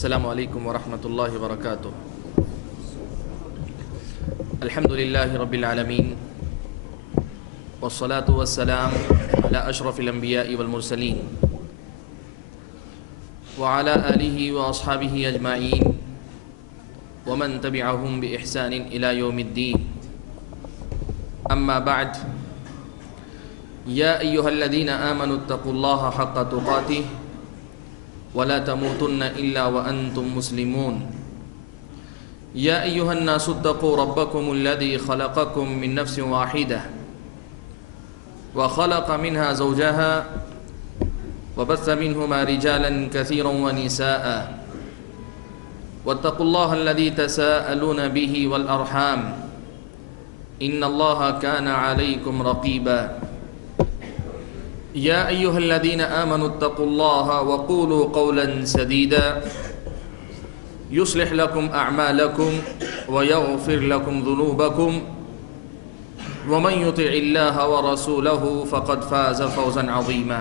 السلام علیکم ورحمۃ اللہ وبرکاتہ۔ الحمد للہ رب العالمین والصلاة والسلام علی اشرف الانبیاء والمرسلین وعلی آلہ واصحابہ اجمعین ومن تبعہم بإحسان الی یوم الدین، اما بعد، یا ایہا الذین آمنوا اتقوا اللہ حق تقاتہ ولا تموتن الا وانتم مسلمون، یا ایہا الناس اتقوا ربکم الذی خلقکم من نفس واحدہ وخلق منها زوجها وبث منهما رجالا كثيرا ونساء واتقوا الله الذي تساءلون به والأرحام إن الله كان عليكم رقيبا، يا أيها الذين آمنوا اتقوا الله وقولوا قولا سديدا يصلح لكم أعمالكم ويغفر لكم ذنوبكم ومن يطع الله ورسوله فقد فاز فوزا عظيما،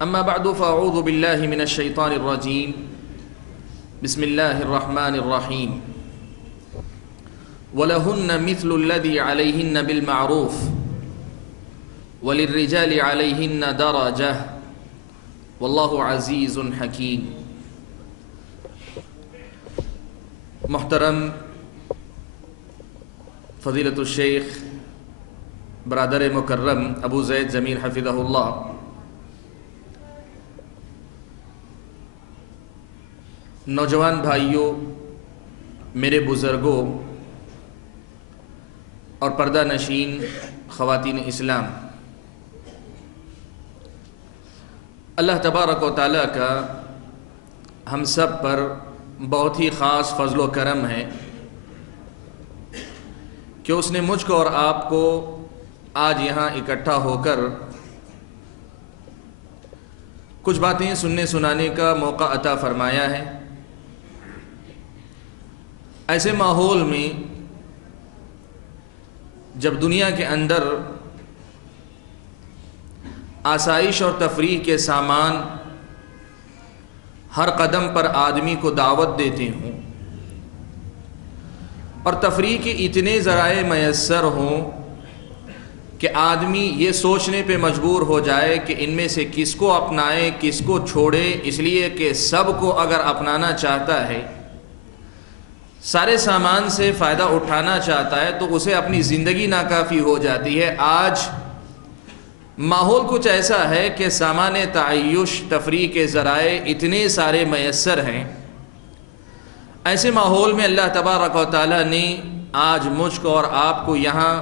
أما بعد، فأعوذ بالله من الشيطان الرجيم، بسم الله الرحمن الرحيم، ولهن مثل الذي عليهن بالمعروف وللرجال عليهن درجة والله عزيز حكيم۔ محترم فضیلت الشیخ برادر مکرم ابو زید ضمیر حفظہ اللہ، نوجوان بھائیوں، میرے بزرگوں اور پردہ نشین خواتین اسلام، اللہ تبارک و تعالیٰ کا ہم سب پر بہت ہی خاص فضل و کرم ہے کہ اس نے مجھ کو اور آپ کو آج یہاں اکٹھا ہو کر کچھ باتیں سننے سنانے کا موقع عطا فرمایا ہے۔ ایسے ماحول میں جب دنیا کے اندر آسائش اور تفریح کے سامان ہر قدم پر آدمی کو دعوت دیتے ہوں اور تفریح کے اتنے ذرائع میسر ہوں کہ آدمی یہ سوچنے پہ مجبور ہو جائے کہ ان میں سے کس کو اپنائے کس کو چھوڑے، اس لیے کہ سب کو اگر اپنانا چاہتا ہے، سارے سامان سے فائدہ اٹھانا چاہتا ہے، تو اسے اپنی زندگی ناکافی ہو جاتی ہے۔ آج ماحول کچھ ایسا ہے کہ سامان تعیش تفریح کے ذرائع اتنے سارے میسر ہیں۔ ایسے ماحول میں اللہ تبارک و تعالیٰ نے آج مجھ کو اور آپ کو یہاں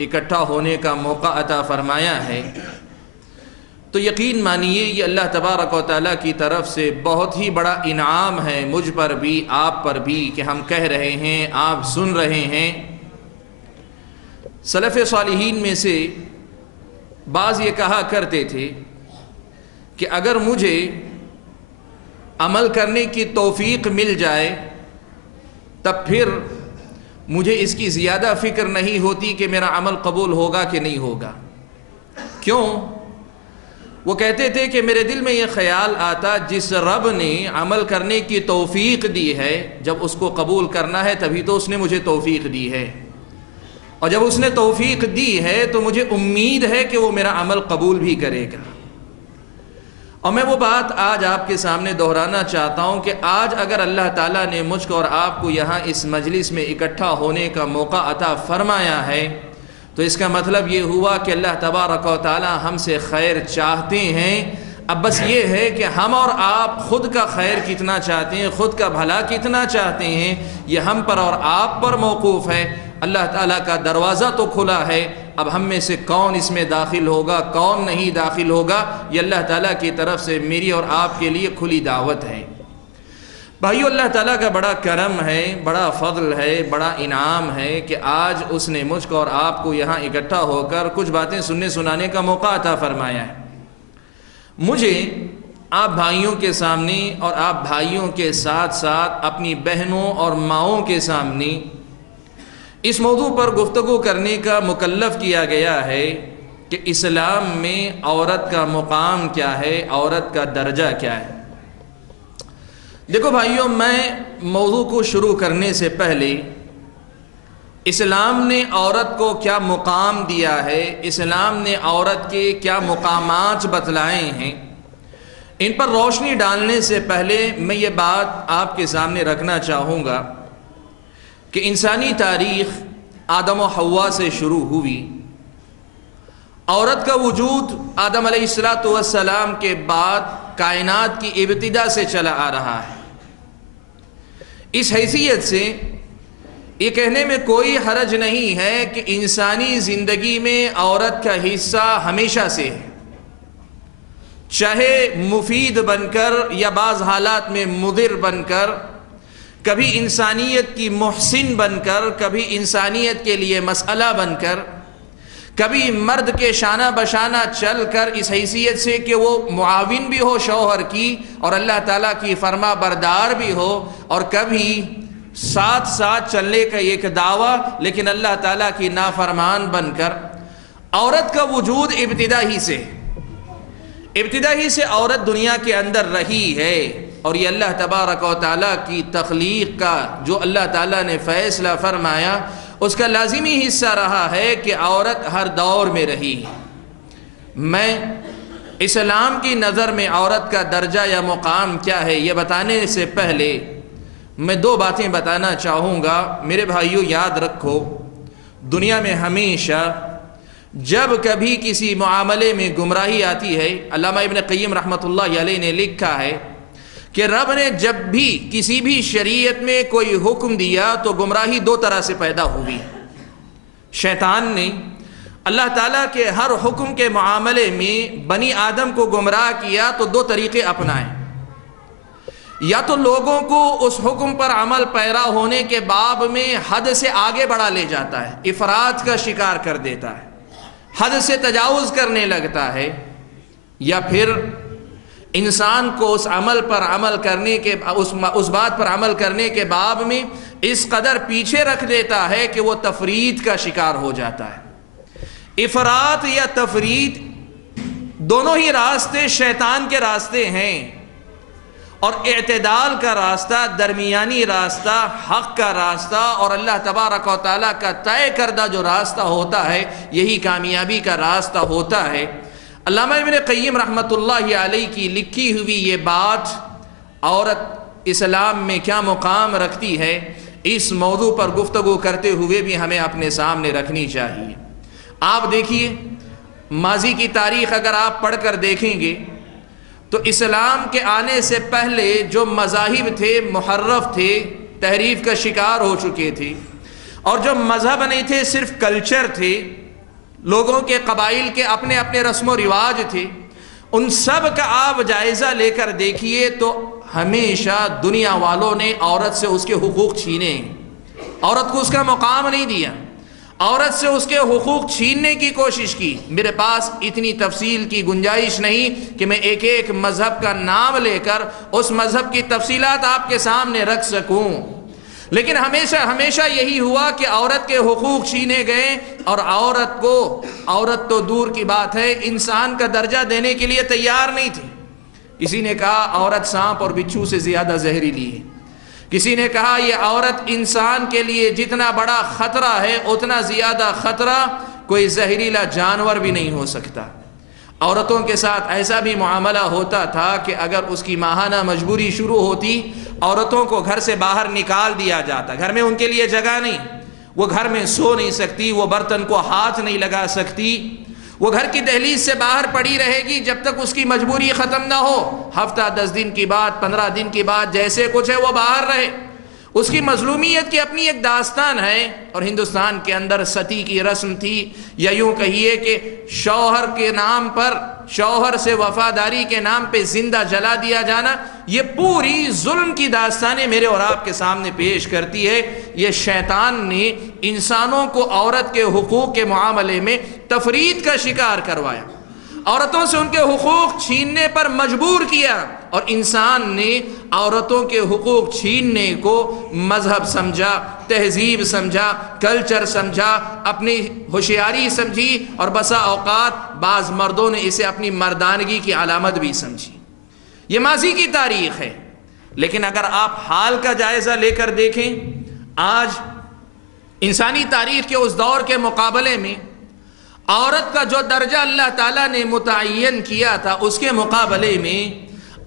اکٹھا ہونے کا موقع عطا فرمایا ہے، تو یقین مانیے یہ اللہ تبارک و تعالیٰ کی طرف سے بہت ہی بڑا انعام ہے، مجھ پر بھی آپ پر بھی، کہ ہم کہہ رہے ہیں، آپ سن رہے ہیں۔ سلف صالحین میں سے بعض یہ کہا کرتے تھے کہ اگر مجھے عمل کرنے کی توفیق مل جائے تب پھر مجھے اس کی زیادہ فکر نہیں ہوتی کہ میرا عمل قبول ہوگا کہ نہیں ہوگا۔ کیوں؟ وہ کہتے تھے کہ میرے دل میں یہ خیال آتا، جس رب نے عمل کرنے کی توفیق دی ہے، جب اس کو قبول کرنا ہے تبھی تو اس نے مجھے توفیق دی ہے، اور جب اس نے توفیق دی ہے تو مجھے امید ہے کہ وہ میرا عمل قبول بھی کرے گا۔ اور میں وہ بات آج آپ کے سامنے دہرانا چاہتا ہوں کہ آج اگر اللہ تعالیٰ نے مجھ کو اور آپ کو یہاں اس مجلس میں اکٹھا ہونے کا موقع عطا فرمایا ہے، تو اس کا مطلب یہ ہوا کہ اللہ تبارک و تعالیٰ ہم سے خیر چاہتے ہیں۔ اب بس یہ ہے کہ ہم اور آپ خود کا خیر کتنا چاہتے ہیں، خود کا بھلا کتنا چاہتے ہیں، یہ ہم پر اور آپ پر موقوف ہے۔ اللہ تعالیٰ کا دروازہ تو کھلا ہے، اب ہم میں سے کون اس میں داخل ہوگا، کون نہیں داخل ہوگا، یہ اللہ تعالیٰ کی طرف سے میری اور آپ کے لیے کھلی دعوت ہے۔ بھائیو، اللہ تعالیٰ کا بڑا کرم ہے، بڑا فضل ہے، بڑا انعام ہے کہ آج اس نے مجھ کو اور آپ کو یہاں اکٹھا ہو کر کچھ باتیں سننے سنانے کا موقع عطا فرمایا ہے۔ مجھے آپ بھائیوں کے سامنے اور آپ بھائیوں کے ساتھ ساتھ اپنی بہنوں اور ماؤں کے سامنے اس موضوع پر گفتگو کرنے کا مکلف کیا گیا ہے کہ اسلام میں عورت کا مقام کیا ہے، عورت کا درجہ کیا ہے۔ دیکھو بھائیوں، میں موضوع کو شروع کرنے سے پہلے اسلام نے عورت کو کیا مقام دیا ہے، اسلام نے عورت کے کیا مقامات بتلائے ہیں، ان پر روشنی ڈالنے سے پہلے میں یہ بات آپ کے سامنے رکھنا چاہوں گا کہ انسانی تاریخ آدم و حوا سے شروع ہوئی۔ عورت کا وجود آدم علیہ السلام کے بعد کائنات کی ابتدا سے چلا آ رہا ہے۔ اس حیثیت سے یہ کہنے میں کوئی حرج نہیں ہے کہ انسانی زندگی میں عورت کا حصہ ہمیشہ سے ہے، چاہے مفید بن کر یا بعض حالات میں مضر بن کر، کبھی انسانیت کی محسن بن کر، کبھی انسانیت کے لیے مسئلہ بن کر، کبھی مرد کے شانہ بشانہ چل کر اس حیثیت سے کہ وہ معاون بھی ہو شوہر کی اور اللہ تعالیٰ کی فرما بردار بھی ہو، اور کبھی ساتھ ساتھ چلنے کا ایک دعویٰ لیکن اللہ تعالیٰ کی نافرمان بن کر۔ عورت کا وجود ابتدا ہی سے عورت دنیا کے اندر رہی ہے، اور یہ اللہ تبارک و تعالیٰ کی تخلیق کا جو اللہ تعالیٰ نے فیصلہ فرمایا اس کا لازمی حصہ رہا ہے کہ عورت ہر دور میں رہی۔ میں اسلام کی نظر میں عورت کا درجہ یا مقام کیا ہے یہ بتانے سے پہلے میں دو باتیں بتانا چاہوں گا۔ میرے بھائیوں، یاد رکھو، دنیا میں ہمیشہ جب کبھی کسی معاملے میں گمراہی آتی ہے، علامہ ابن قیم رحمۃ اللہ علیہ نے لکھا ہے کہ رب نے جب بھی کسی بھی شریعت میں کوئی حکم دیا تو گمراہی دو طرح سے پیدا ہوئی۔ شیطان نے اللہ تعالیٰ کے ہر حکم کے معاملے میں بنی آدم کو گمراہ کیا تو دو طریقے اپنائے، یا تو لوگوں کو اس حکم پر عمل پیرا ہونے کے باب میں حد سے آگے بڑھا لے جاتا ہے، افراط کا شکار کر دیتا ہے، حد سے تجاوز کرنے لگتا ہے، یا پھر انسان کو اس عمل پر عمل کرنے کے اس بات پر عمل کرنے کے باب میں اس قدر پیچھے رکھ دیتا ہے کہ وہ تفریط کا شکار ہو جاتا ہے۔ افراط یا تفریط دونوں ہی راستے شیطان کے راستے ہیں، اور اعتدال کا راستہ، درمیانی راستہ، حق کا راستہ اور اللہ تبارک و تعالیٰ کا طے کردہ جو راستہ ہوتا ہے یہی کامیابی کا راستہ ہوتا ہے۔ علامہ ابن قیم رحمۃ اللہ علیہ کی لکھی ہوئی یہ بات، عورت اسلام میں کیا مقام رکھتی ہے، اس موضوع پر گفتگو کرتے ہوئے بھی ہمیں اپنے سامنے رکھنی چاہیے۔ آپ دیکھیے، ماضی کی تاریخ اگر آپ پڑھ کر دیکھیں گے تو اسلام کے آنے سے پہلے جو مذاہب تھے محرف تھے، تحریف کا شکار ہو چکے تھے، اور جو مذہب نہیں تھے صرف کلچر تھے، لوگوں کے قبائل کے اپنے اپنے رسم و رواج تھے، ان سب کا آپ جائزہ لے کر دیکھیے تو ہمیشہ دنیا والوں نے عورت سے اس کے حقوق چھینے، عورت کو اس کا مقام نہیں دیا، عورت سے اس کے حقوق چھیننے کی کوشش کی۔ میرے پاس اتنی تفصیل کی گنجائش نہیں کہ میں ایک ایک مذہب کا نام لے کر اس مذہب کی تفصیلات آپ کے سامنے رکھ سکوں، لیکن ہمیشہ یہی ہوا کہ عورت کے حقوق چھینے گئے، اور عورت تو دور کی بات ہے انسان کا درجہ دینے کے لیے تیار نہیں تھی۔ کسی نے کہا عورت سانپ اور بچھو سے زیادہ زہریلی ہے، کسی نے کہا یہ عورت انسان کے لیے جتنا بڑا خطرہ ہے اتنا زیادہ خطرہ کوئی زہریلا جانور بھی نہیں ہو سکتا۔ عورتوں کے ساتھ ایسا بھی معاملہ ہوتا تھا کہ اگر اس کی ماہانہ مجبوری شروع ہوتی، عورتوں کو گھر سے باہر نکال دیا جاتا، گھر میں ان کے لیے جگہ نہیں، وہ گھر میں سو نہیں سکتی، وہ برتن کو ہاتھ نہیں لگا سکتی، وہ گھر کی دہلیز سے باہر پڑی رہے گی جب تک اس کی مجبوری ختم نہ ہو۔ ہفتہ 10 دن کی بعد، 15 دن کی بعد، جیسے کچھ ہے وہ باہر رہے۔ اس کی مظلومیت کی اپنی ایک داستان ہے، اور ہندوستان کے اندر ستی کی رسم تھی، یا یوں کہیے کہ شوہر کے نام پر، شوہر سے وفاداری کے نام پہ زندہ جلا دیا جانا، یہ پوری ظلم کی داستانیں میرے اور آپ کے سامنے پیش کرتی ہے۔ یہ شیطان نے انسانوں کو عورت کے حقوق کے معاملے میں تفریط کا شکار کروایا، عورتوں سے ان کے حقوق چھیننے پر مجبور کیا، اور انسان نے عورتوں کے حقوق چھیننے کو مذہب سمجھا، تہذیب سمجھا، کلچر سمجھا، اپنی ہوشیاری سمجھی، اور بسا اوقات بعض مردوں نے اسے اپنی مردانگی کی علامت بھی سمجھی۔ یہ ماضی کی تاریخ ہے، لیکن اگر آپ حال کا جائزہ لے کر دیکھیں، آج انسانی تاریخ کے اس دور کے مقابلے میں عورت کا جو درجہ اللہ تعالیٰ نے متعین کیا تھا، اس کے مقابلے میں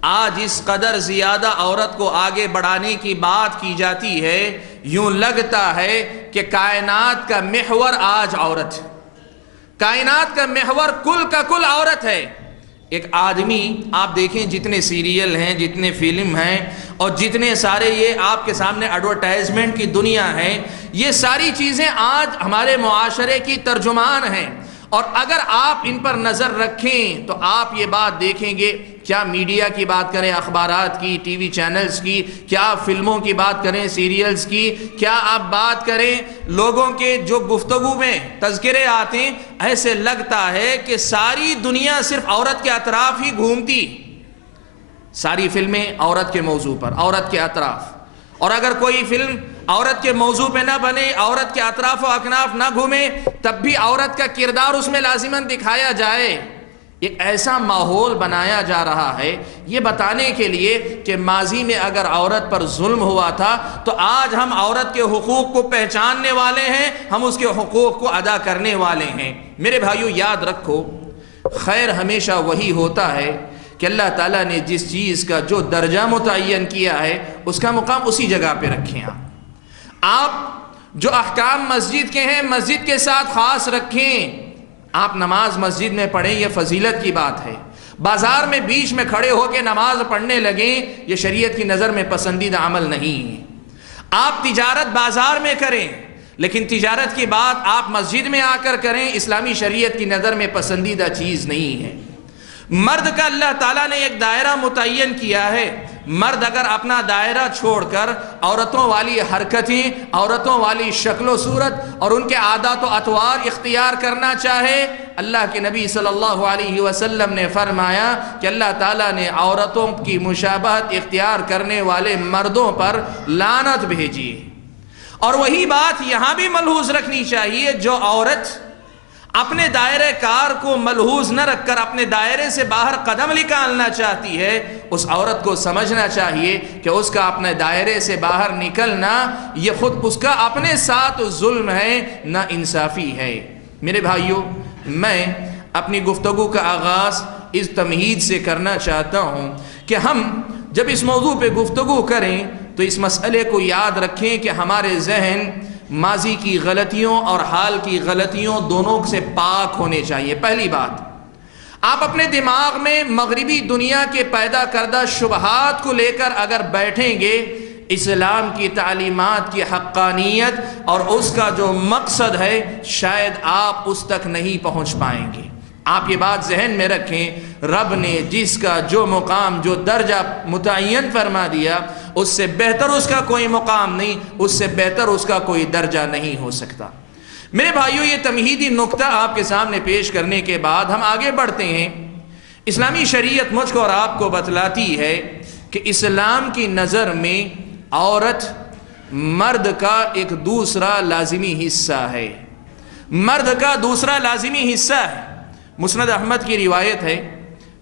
آج اس قدر زیادہ عورت کو آگے بڑھانے کی بات کی جاتی ہے، یوں لگتا ہے کہ کائنات کا محور آج عورت ہے، کائنات کا محور کل کا کل عورت ہے۔ ایک آدمی آپ دیکھیں، جتنے سیریل ہیں، جتنے فلم ہیں، اور جتنے سارے یہ آپ کے سامنے ایڈورٹائزمنٹ کی دنیا ہے، یہ ساری چیزیں آج ہمارے معاشرے کی ترجمان ہیں۔ اور اگر آپ ان پر نظر رکھیں تو آپ یہ بات دیکھیں گے، کیا میڈیا کی بات کریں، اخبارات کی، ٹی وی چینلز کی، کیا فلموں کی بات کریں، سیریلز کی، کیا آپ بات کریں لوگوں کے جو گفتگو میں تذکرے آتے ہیں، ایسے لگتا ہے کہ ساری دنیا صرف عورت کے اطراف ہی گھومتی، ساری فلمیں عورت کے موضوع پر، عورت کے اطراف۔ اور اگر کوئی فلم عورت کے موضوع پہ نہ بنے، عورت کے اطراف و اکناف نہ گھومے، تب بھی عورت کا کردار اس میں لازماً دکھایا جائے۔ ایک ایسا ماحول بنایا جا رہا ہے یہ بتانے کے لیے کہ ماضی میں اگر عورت پر ظلم ہوا تھا تو آج ہم عورت کے حقوق کو پہچاننے والے ہیں، ہم اس کے حقوق کو ادا کرنے والے ہیں۔ میرے بھائیو، یاد رکھو، خیر ہمیشہ وہی ہوتا ہے کہ اللہ تعالیٰ نے جس چیز کا جو درجہ متعین کیا ہے اس کا مقام اسی جگہ پہ رکھیں۔ آپ جو احکام مسجد کے ہیں مسجد کے ساتھ خاص رکھیں۔ آپ نماز مسجد میں پڑھیں، یہ فضیلت کی بات ہے۔ بازار میں بیچ میں کھڑے ہو کے نماز پڑھنے لگیں، یہ شریعت کی نظر میں پسندیدہ عمل نہیں ہے۔ آپ تجارت بازار میں کریں، لیکن تجارت کی بات آپ مسجد میں آ کر کریں، اسلامی شریعت کی نظر میں پسندیدہ چیز نہیں ہے۔ مرد کا اللہ تعالیٰ نے ایک دائرہ متعین کیا ہے، مرد اگر اپنا دائرہ چھوڑ کر عورتوں والی حرکتیں، عورتوں والی شکل و صورت اور ان کے عادات و اطوار اختیار کرنا چاہے، اللہ کے نبی صلی اللہ علیہ وسلم نے فرمایا کہ اللہ تعالیٰ نے عورتوں کی مشابہت اختیار کرنے والے مردوں پر لعنت بھیجی ہے۔ اور وہی بات یہاں بھی ملحوظ رکھنی چاہیے، جو عورت اپنے دائرے کار کو ملحوظ نہ رکھ کر اپنے دائرے سے باہر قدم نکالنا چاہتی ہے، اس عورت کو سمجھنا چاہیے کہ اس کا اپنے دائرے سے باہر نکلنا یہ خود اس کا اپنے ساتھ ظلم ہے، نا انصافی ہے۔ میرے بھائیوں، میں اپنی گفتگو کا آغاز اس تمہید سے کرنا چاہتا ہوں کہ ہم جب اس موضوع پہ گفتگو کریں تو اس مسئلے کو یاد رکھیں کہ ہمارے ذہن ماضی کی غلطیوں اور حال کی غلطیوں دونوں سے پاک ہونے چاہیے۔ پہلی بات، آپ اپنے دماغ میں مغربی دنیا کے پیدا کردہ شبہات کو لے کر اگر بیٹھیں گے، اسلام کی تعلیمات کی حقانیت اور اس کا جو مقصد ہے، شاید آپ اس تک نہیں پہنچ پائیں گے۔ آپ یہ بات ذہن میں رکھیں، رب نے جس کا جو مقام، جو درجہ متعین فرما دیا، اس سے بہتر اس کا کوئی مقام نہیں، اس سے بہتر اس کا کوئی درجہ نہیں ہو سکتا۔ میرے بھائیوں، یہ تمہیدی نقطہ آپ کے سامنے پیش کرنے کے بعد ہم آگے بڑھتے ہیں۔ اسلامی شریعت مجھ کو اور آپ کو بتلاتی ہے کہ اسلام کی نظر میں عورت مرد کا ایک دوسرا لازمی حصہ ہے، مرد کا دوسرا لازمی حصہ ہے۔ مسند احمد کی روایت ہے،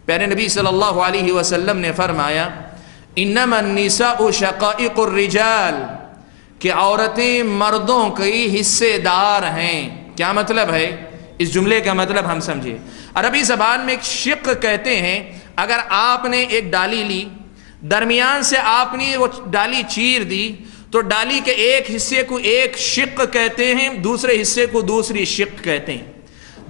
پیارے نبی صلی اللہ علیہ وسلم نے فرمایا، انما النساء شقائق الرجال، کہ عورتیں مردوں کی حصے دار ہیں۔ کیا مطلب ہے اس جملے کا؟ مطلب ہم سمجھے، عربی زبان میں ایک شق کہتے ہیں، اگر آپ نے ایک ڈالی لی، درمیان سے آپ نے وہ ڈالی چیر دی، تو ڈالی کے ایک حصے کو ایک شق کہتے ہیں، دوسرے حصے کو دوسری شق کہتے ہیں۔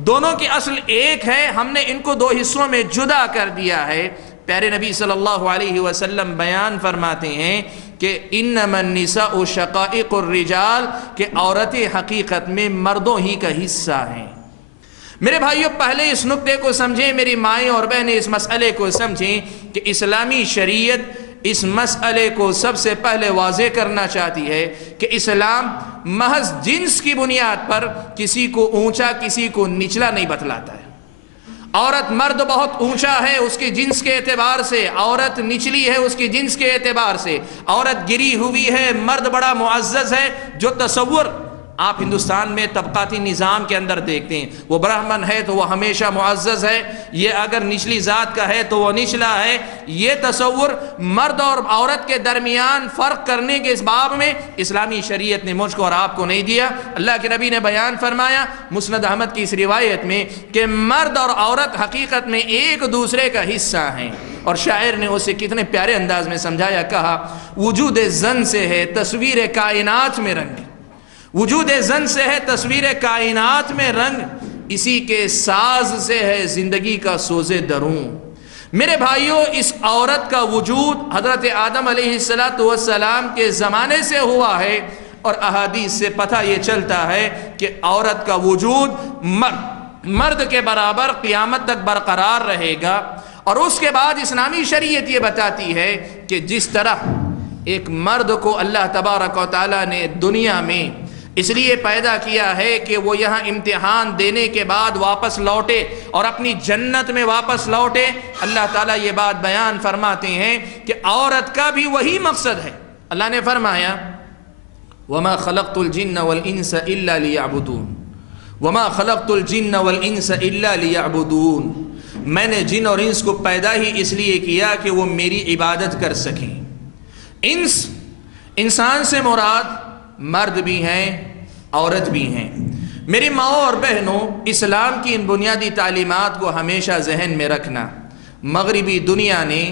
دونوں کی اصل ایک ہے، ہم نے ان کو دو حصوں میں جدا کر دیا ہے۔ پیارے نبی صلی اللہ علیہ وسلم بیان فرماتے ہیں کہ انما النساء شقائق الرجال، کہ عورتیں حقیقت میں مردوں ہی کا حصہ ہیں۔ میرے بھائیوں، پہلے اس نقطے کو سمجھیں، میری مائیں اور بہنیں اس مسئلے کو سمجھیں کہ اسلامی شریعت اس مسئلے کو سب سے پہلے واضح کرنا چاہتی ہے کہ اسلام محض جنس کی بنیاد پر کسی کو اونچا کسی کو نچلا نہیں بتلاتا ہے۔ عورت مرد بہت اونچا ہے اس کے جنس کے اعتبار سے، عورت نچلی ہے اس کے جنس کے اعتبار سے، عورت گری ہوئی ہے، مرد بڑا معزز ہے، جو تصور آپ ہندوستان میں طبقاتی نظام کے اندر دیکھتے ہیں، وہ برہمن ہے تو وہ ہمیشہ معزز ہے، یہ اگر نچلی ذات کا ہے تو وہ نچلا ہے۔ یہ تصور مرد اور عورت کے درمیان فرق کرنے کے اس باب میں اسلامی شریعت نے مجھ کو اور آپ کو نہیں دیا۔ اللہ کے نبی نے بیان فرمایا مسند احمد کی اس روایت میں کہ مرد اور عورت حقیقت میں ایک دوسرے کا حصہ ہیں، اور شاعر نے اسے کتنے پیارے انداز میں سمجھایا، کہا وجود زن سے ہے تصویر کائنات میں رنگ، وجود زن سے ہے تصویر کائنات میں رنگ، اسی کے ساز سے ہے زندگی کا سوز دروں۔ میرے بھائیوں، اس عورت کا وجود حضرت آدم علیہ السلام کے زمانے سے ہوا ہے، اور احادیث سے پتہ یہ چلتا ہے کہ عورت کا وجود مرد کے برابر قیامت تک برقرار رہے گا۔ اور اس کے بعد اسلامی شریعت یہ بتاتی ہے کہ جس طرح ایک مرد کو اللہ تبارک و تعالیٰ نے دنیا میں اس لیے پیدا کیا ہے کہ وہ یہاں امتحان دینے کے بعد واپس لوٹے اور اپنی جنت میں واپس لوٹے، اللہ تعالیٰ یہ بات بیان فرماتے ہیں کہ عورت کا بھی وہی مقصد ہے۔ اللہ نے فرمایا وَمَا خَلَقْتُ الْجِنَّ وَالْإِنسَ إِلَّا لِيَعْبُدُونَ وَمَا خَلَقْتُ الْجِنَّ وَالْإِنسَ إِلَّا لِيَعْبُدُونَ، میں نے جن اور انس کو پیدا ہی اس لیے کیا کہ وہ میری عبادت کر سکیں۔ انسان سے مراد مرد بھی ہیں، عورت بھی ہیں۔ میری ماں اور بہنوں، اسلام کی ان بنیادی تعلیمات کو ہمیشہ ذہن میں رکھنا۔ مغربی دنیا نے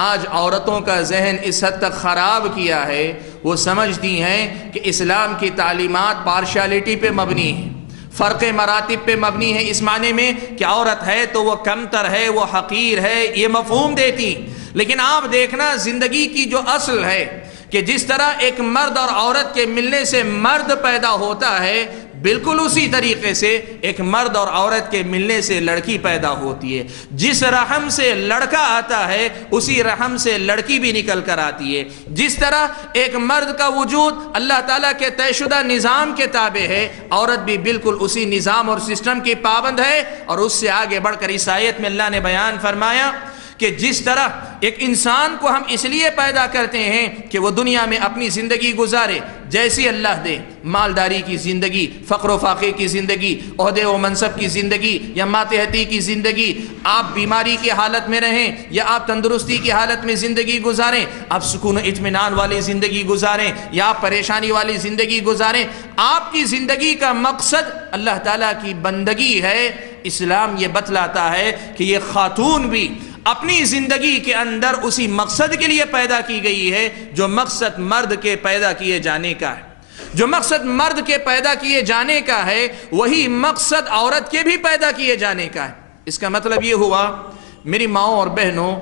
آج عورتوں کا ذہن اس حد تک خراب کیا ہے، وہ سمجھتی ہیں کہ اسلام کی تعلیمات پارشیلٹی پہ مبنی ہیں، فرق مراتب پہ مبنی ہے، اس معنی میں کہ عورت ہے تو وہ کمتر ہے، وہ حقیر ہے، یہ مفہوم دیتی۔ لیکن آپ دیکھنا زندگی کی جو اصل ہے کہ جس طرح ایک مرد اور عورت کے ملنے سے مرد پیدا ہوتا ہے، بالکل اسی طریقے سے ایک مرد اور عورت کے ملنے سے لڑکی پیدا ہوتی ہے۔ جس رحم سے لڑکا آتا ہے اسی رحم سے لڑکی بھی نکل کر آتی ہے۔ جس طرح ایک مرد کا وجود اللہ تعالیٰ کے طے شدہ نظام کے تابع ہے، عورت بھی بالکل اسی نظام اور سسٹم کی پابند ہے۔ اور اس سے آگے بڑھ کر اس آیت میں اللہ نے بیان فرمایا کہ جس طرح ایک انسان کو ہم اس لیے پیدا کرتے ہیں کہ وہ دنیا میں اپنی زندگی گزارے جیسی اللہ دے، مالداری کی زندگی، فقر و فاقے کی زندگی، عہدے و منصب کی زندگی یا ماتحتی کی زندگی، آپ بیماری کی حالت میں رہیں یا آپ تندرستی کی حالت میں زندگی گزاریں، آپ سکون و اطمینان والی زندگی گزاریں یا آپ پریشانی والی زندگی گزاریں، آپ کی زندگی کا مقصد اللہ تعالیٰ کی بندگی ہے۔ اسلام یہ بتلاتا ہے کہ یہ خاتون بھی اپنی زندگی کے اندر اسی مقصد کے لیے پیدا کی گئی ہے جو مقصد مرد کے پیدا کیے جانے کا ہے۔ جو مقصد مرد کے پیدا کیے جانے کا ہے وہی مقصد عورت کے بھی پیدا کیے جانے کا ہے۔ اس کا مطلب یہ ہوا میری ماؤں اور بہنوں،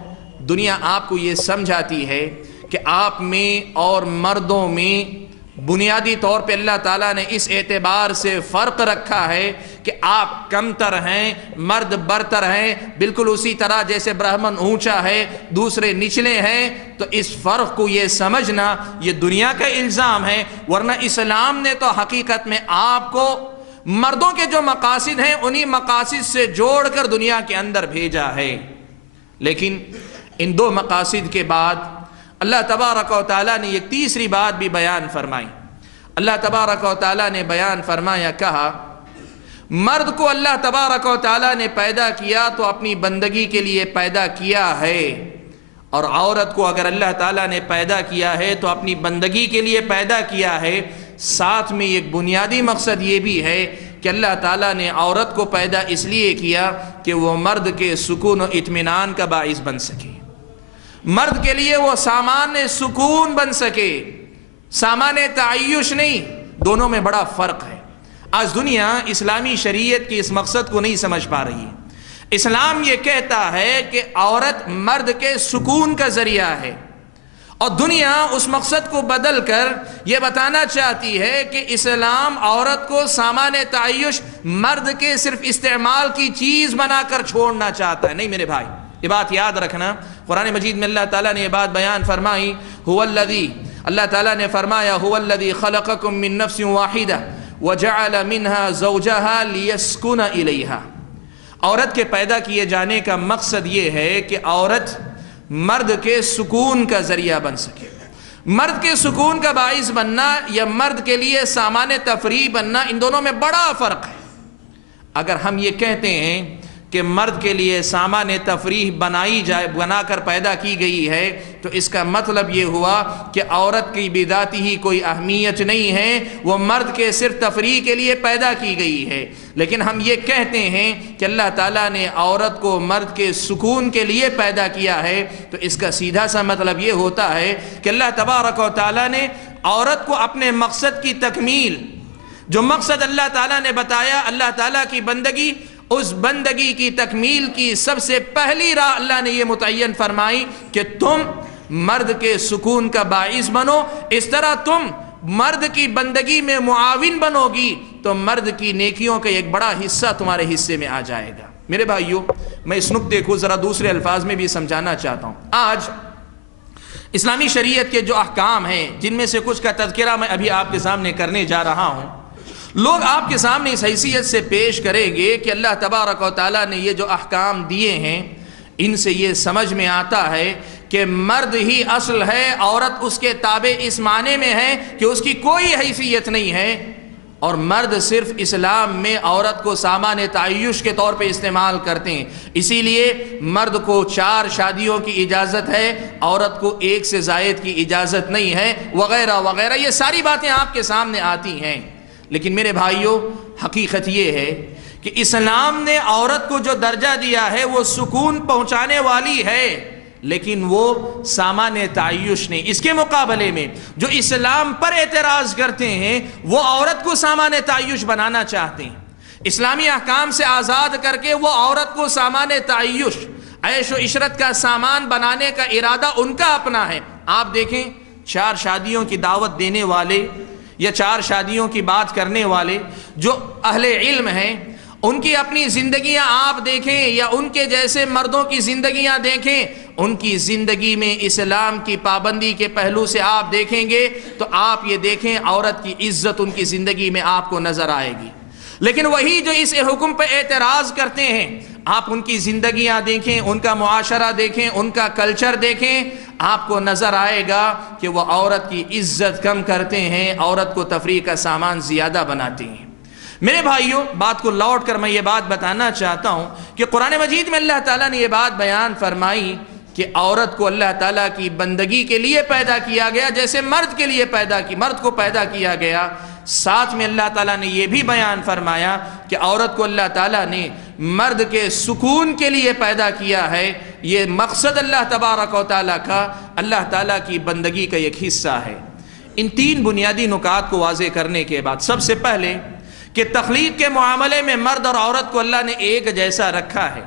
دنیا آپ کو یہ سمجھاتی ہے کہ آپ میں اور مردوں میں بنیادی طور پہ اللہ تعالیٰ نے اس اعتبار سے فرق رکھا ہے کہ آپ کمتر ہیں، مرد برتر ہیں، بالکل اسی طرح جیسے برہمن اونچا ہے دوسرے نچلے ہیں۔ تو اس فرق کو یہ سمجھنا یہ دنیا کا الزام ہے، ورنہ اسلام نے تو حقیقت میں آپ کو مردوں کے جو مقاصد ہیں انہی مقاصد سے جوڑ کر دنیا کے اندر بھیجا ہے۔ لیکن ان دو مقاصد کے بعد اللہ تبارک و تعالیٰ نے ایک تیسری بات بھی بیان فرمائی۔ اللہ تبارک و تعالیٰ نے بیان فرمایا، کہا مرد کو اللہ تبارک و تعالیٰ نے پیدا کیا تو اپنی بندگی کے لیے پیدا کیا ہے، اور عورت کو اگر اللہ تعالیٰ نے پیدا کیا ہے تو اپنی بندگی کے لیے پیدا کیا ہے۔ ساتھ میں ایک بنیادی مقصد یہ بھی ہے کہ اللہ تعالیٰ نے عورت کو پیدا اس لیے کیا کہ وہ مرد کے سکون و اطمینان کا باعث بن سکے، مرد کے لیے وہ سامان سکون بن سکے، سامان تعیش نہیں۔ دونوں میں بڑا فرق ہے۔ آج دنیا اسلامی شریعت کے اس مقصد کو نہیں سمجھ پا رہی ہے۔ اسلام یہ کہتا ہے کہ عورت مرد کے سکون کا ذریعہ ہے، اور دنیا اس مقصد کو بدل کر یہ بتانا چاہتی ہے کہ اسلام عورت کو سامان تعیش، مرد کے صرف استعمال کی چیز بنا کر چھوڑنا چاہتا ہے۔ نہیں میرے بھائی، یہ بات یاد رکھنا۔ قرآن مجید میں اللہ تعالیٰ نے یہ بات بیان فرمائی، اللہ تعالیٰ نے فرمایا هو الذی خلقکم من نفس واحدہ وجعل منها زوجها لیسکن الیہا۔ عورت کے پیدا کیے جانے کا مقصد یہ ہے کہ عورت مرد کے سکون کا ذریعہ بن سکے، مرد کے سکون کا باعث بننا یا مرد کے لیے سامان تفریح بننا، ان دونوں میں بڑا فرق ہے۔ اگر ہم یہ کہتے ہیں کہ مرد کے لیے سامان تفریح بنا کر پیدا کی گئی ہے، تو اس کا مطلب یہ ہوا کہ عورت کی بذاتی ہی کوئی اہمیت نہیں ہے، وہ مرد کے صرف تفریح کے لیے پیدا کی گئی ہے۔ لیکن ہم یہ کہتے ہیں کہ اللہ تعالیٰ نے عورت کو مرد کے سکون کے لیے پیدا کیا ہے، تو اس کا سیدھا سا مطلب یہ ہوتا ہے کہ اللہ تبارک و تعالیٰ نے عورت کو اپنے مقصد کی تکمیل، جو مقصد اللہ تعالیٰ نے بتایا، اللہ تعالیٰ کی بندگی، اس بندگی کی تکمیل کی سب سے پہلی راہ اللہ نے یہ متعین فرمائی کہ تم مرد کے سکون کا باعث بنو۔ اس طرح تم مرد کی بندگی میں معاون بنو گی تو مرد کی نیکیوں کا ایک بڑا حصہ تمہارے حصے میں آ جائے گا۔ میرے بھائیوں، میں اس نقطے کو ذرا دوسرے الفاظ میں بھی سمجھانا چاہتا ہوں۔ آج اسلامی شریعت کے جو احکام ہیں، جن میں سے کچھ کا تذکرہ میں ابھی آپ کے سامنے کرنے جا رہا ہوں، لوگ آپ کے سامنے اس حیثیت سے پیش کریں گے کہ اللہ تبارک و تعالیٰ نے یہ جو احکام دیے ہیں، ان سے یہ سمجھ میں آتا ہے کہ مرد ہی اصل ہے، عورت اس کے تابع اس معنی میں ہے کہ اس کی کوئی حیثیت نہیں ہے، اور مرد صرف اسلام میں عورت کو سامان تعیش کے طور پہ استعمال کرتے ہیں۔ اسی لیے مرد کو 4 شادیوں کی اجازت ہے، عورت کو 1 سے زائد کی اجازت نہیں ہے، وغیرہ وغیرہ، یہ ساری باتیں آپ کے سامنے آتی ہیں۔ لیکن میرے بھائیوں، حقیقت یہ ہے کہ اسلام نے عورت کو جو درجہ دیا ہے وہ سکون پہنچانے والی ہے، لیکن وہ سامان تعیش نہیں۔ اس کے مقابلے میں جو اسلام پر اعتراض کرتے ہیں وہ عورت کو سامان تعیش بنانا چاہتے ہیں۔ اسلامی احکام سے آزاد کر کے وہ عورت کو سامان تعیش، عیش و عشرت کا سامان بنانے کا ارادہ ان کا اپنا ہے۔ آپ دیکھیں، 4 شادیوں کی دعوت دینے والے یا 4 شادیوں کی بات کرنے والے جو اہل علم ہیں، ان کی اپنی زندگیاں آپ دیکھیں یا ان کے جیسے مردوں کی زندگیاں دیکھیں، ان کی زندگی میں اسلام کی پابندی کے پہلو سے آپ دیکھیں گے تو آپ یہ دیکھیں عورت کی عزت ان کی زندگی میں آپ کو نظر آئے گی۔ لیکن وہی جو اس حکم پہ اعتراض کرتے ہیں، آپ ان کی زندگیاں دیکھیں، ان کا معاشرہ دیکھیں، ان کا کلچر دیکھیں، آپ کو نظر آئے گا کہ وہ عورت کی عزت کم کرتے ہیں، عورت کو تفریح کا سامان زیادہ بناتے ہیں۔ میرے بھائیوں، بات کو لوٹ کر میں یہ بات بتانا چاہتا ہوں کہ قرآن مجید میں اللہ تعالیٰ نے یہ بات بیان فرمائی کہ عورت کو اللہ تعالیٰ کی بندگی کے لیے پیدا کیا گیا، جیسے مرد کے لیے مرد کو پیدا کیا گیا۔ ساتھ میں اللہ تعالیٰ نے یہ بھی بیان فرمایا کہ عورت کو اللہ تعالیٰ نے مرد کے سکون کے لیے پیدا کیا ہے۔ یہ مقصد اللہ تبارک و تعالیٰ کا، اللہ تعالیٰ کی بندگی کا ایک حصہ ہے۔ ان 3 بنیادی نکات کو واضح کرنے کے بعد، سب سے پہلے کہ تخلیق کے معاملے میں مرد اور عورت کو اللہ نے ایک جیسا رکھا ہے۔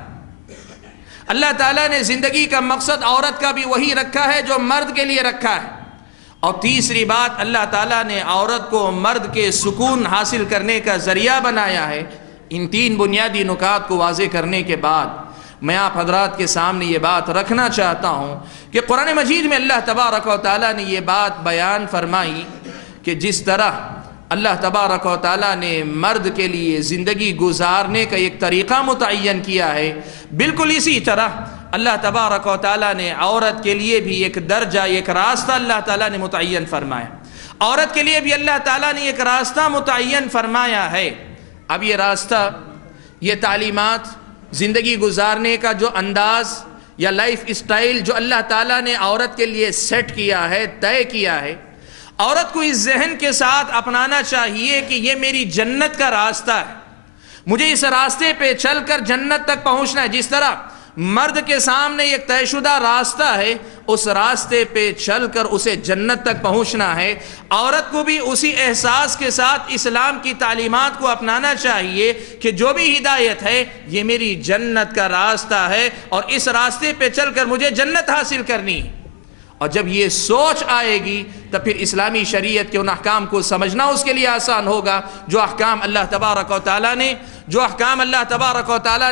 اللہ تعالیٰ نے زندگی کا مقصد عورت کا بھی وہی رکھا ہے جو مرد کے لیے رکھا ہے۔ اور تیسری بات، اللہ تعالیٰ نے عورت کو مرد کے سکون حاصل کرنے کا ذریعہ بنایا ہے۔ ان 3 بنیادی نکات کو واضح کرنے کے بعد میں آپ حضرات کے سامنے یہ بات رکھنا چاہتا ہوں کہ قرآن مجید میں اللہ تبارک و تعالیٰ نے یہ بات بیان فرمائی کہ جس طرح اللہ تبارک و تعالیٰ نے مرد کے لیے زندگی گزارنے کا ایک طریقہ متعین کیا ہے، بالکل اسی طرح اللہ تبارک و تعالیٰ نے عورت کے لیے بھی ایک درجہ، ایک راستہ اللہ تعالیٰ نے متعین فرمایا۔ عورت کے لیے بھی اللہ تعالیٰ نے ایک راستہ متعین فرمایا ہے۔ اب یہ راستہ، یہ تعلیمات، زندگی گزارنے کا جو انداز یا لائف اسٹائل جو اللہ تعالیٰ نے عورت کے لیے سیٹ کیا ہے، طے کیا ہے، عورت کو اس ذہن کے ساتھ اپنانا چاہیے کہ یہ میری جنت کا راستہ ہے، مجھے اس راستے پہ چل کر جنت تک پہنچنا ہے۔ جس طرح مرد کے سامنے ایک طے شدہ راستہ ہے، اس راستے پہ چل کر اسے جنت تک پہنچنا ہے، عورت کو بھی اسی احساس کے ساتھ اسلام کی تعلیمات کو اپنانا چاہیے کہ جو بھی ہدایت ہے یہ میری جنت کا راستہ ہے اور اس راستے پہ چل کر مجھے جنت حاصل کرنی ہے۔ اور جب یہ سوچ آئے گی تو پھر اسلامی شریعت کے ان احکام کو سمجھنا اس کے لیے آسان ہوگا، جو احکام اللہ تبارک و تعالیٰ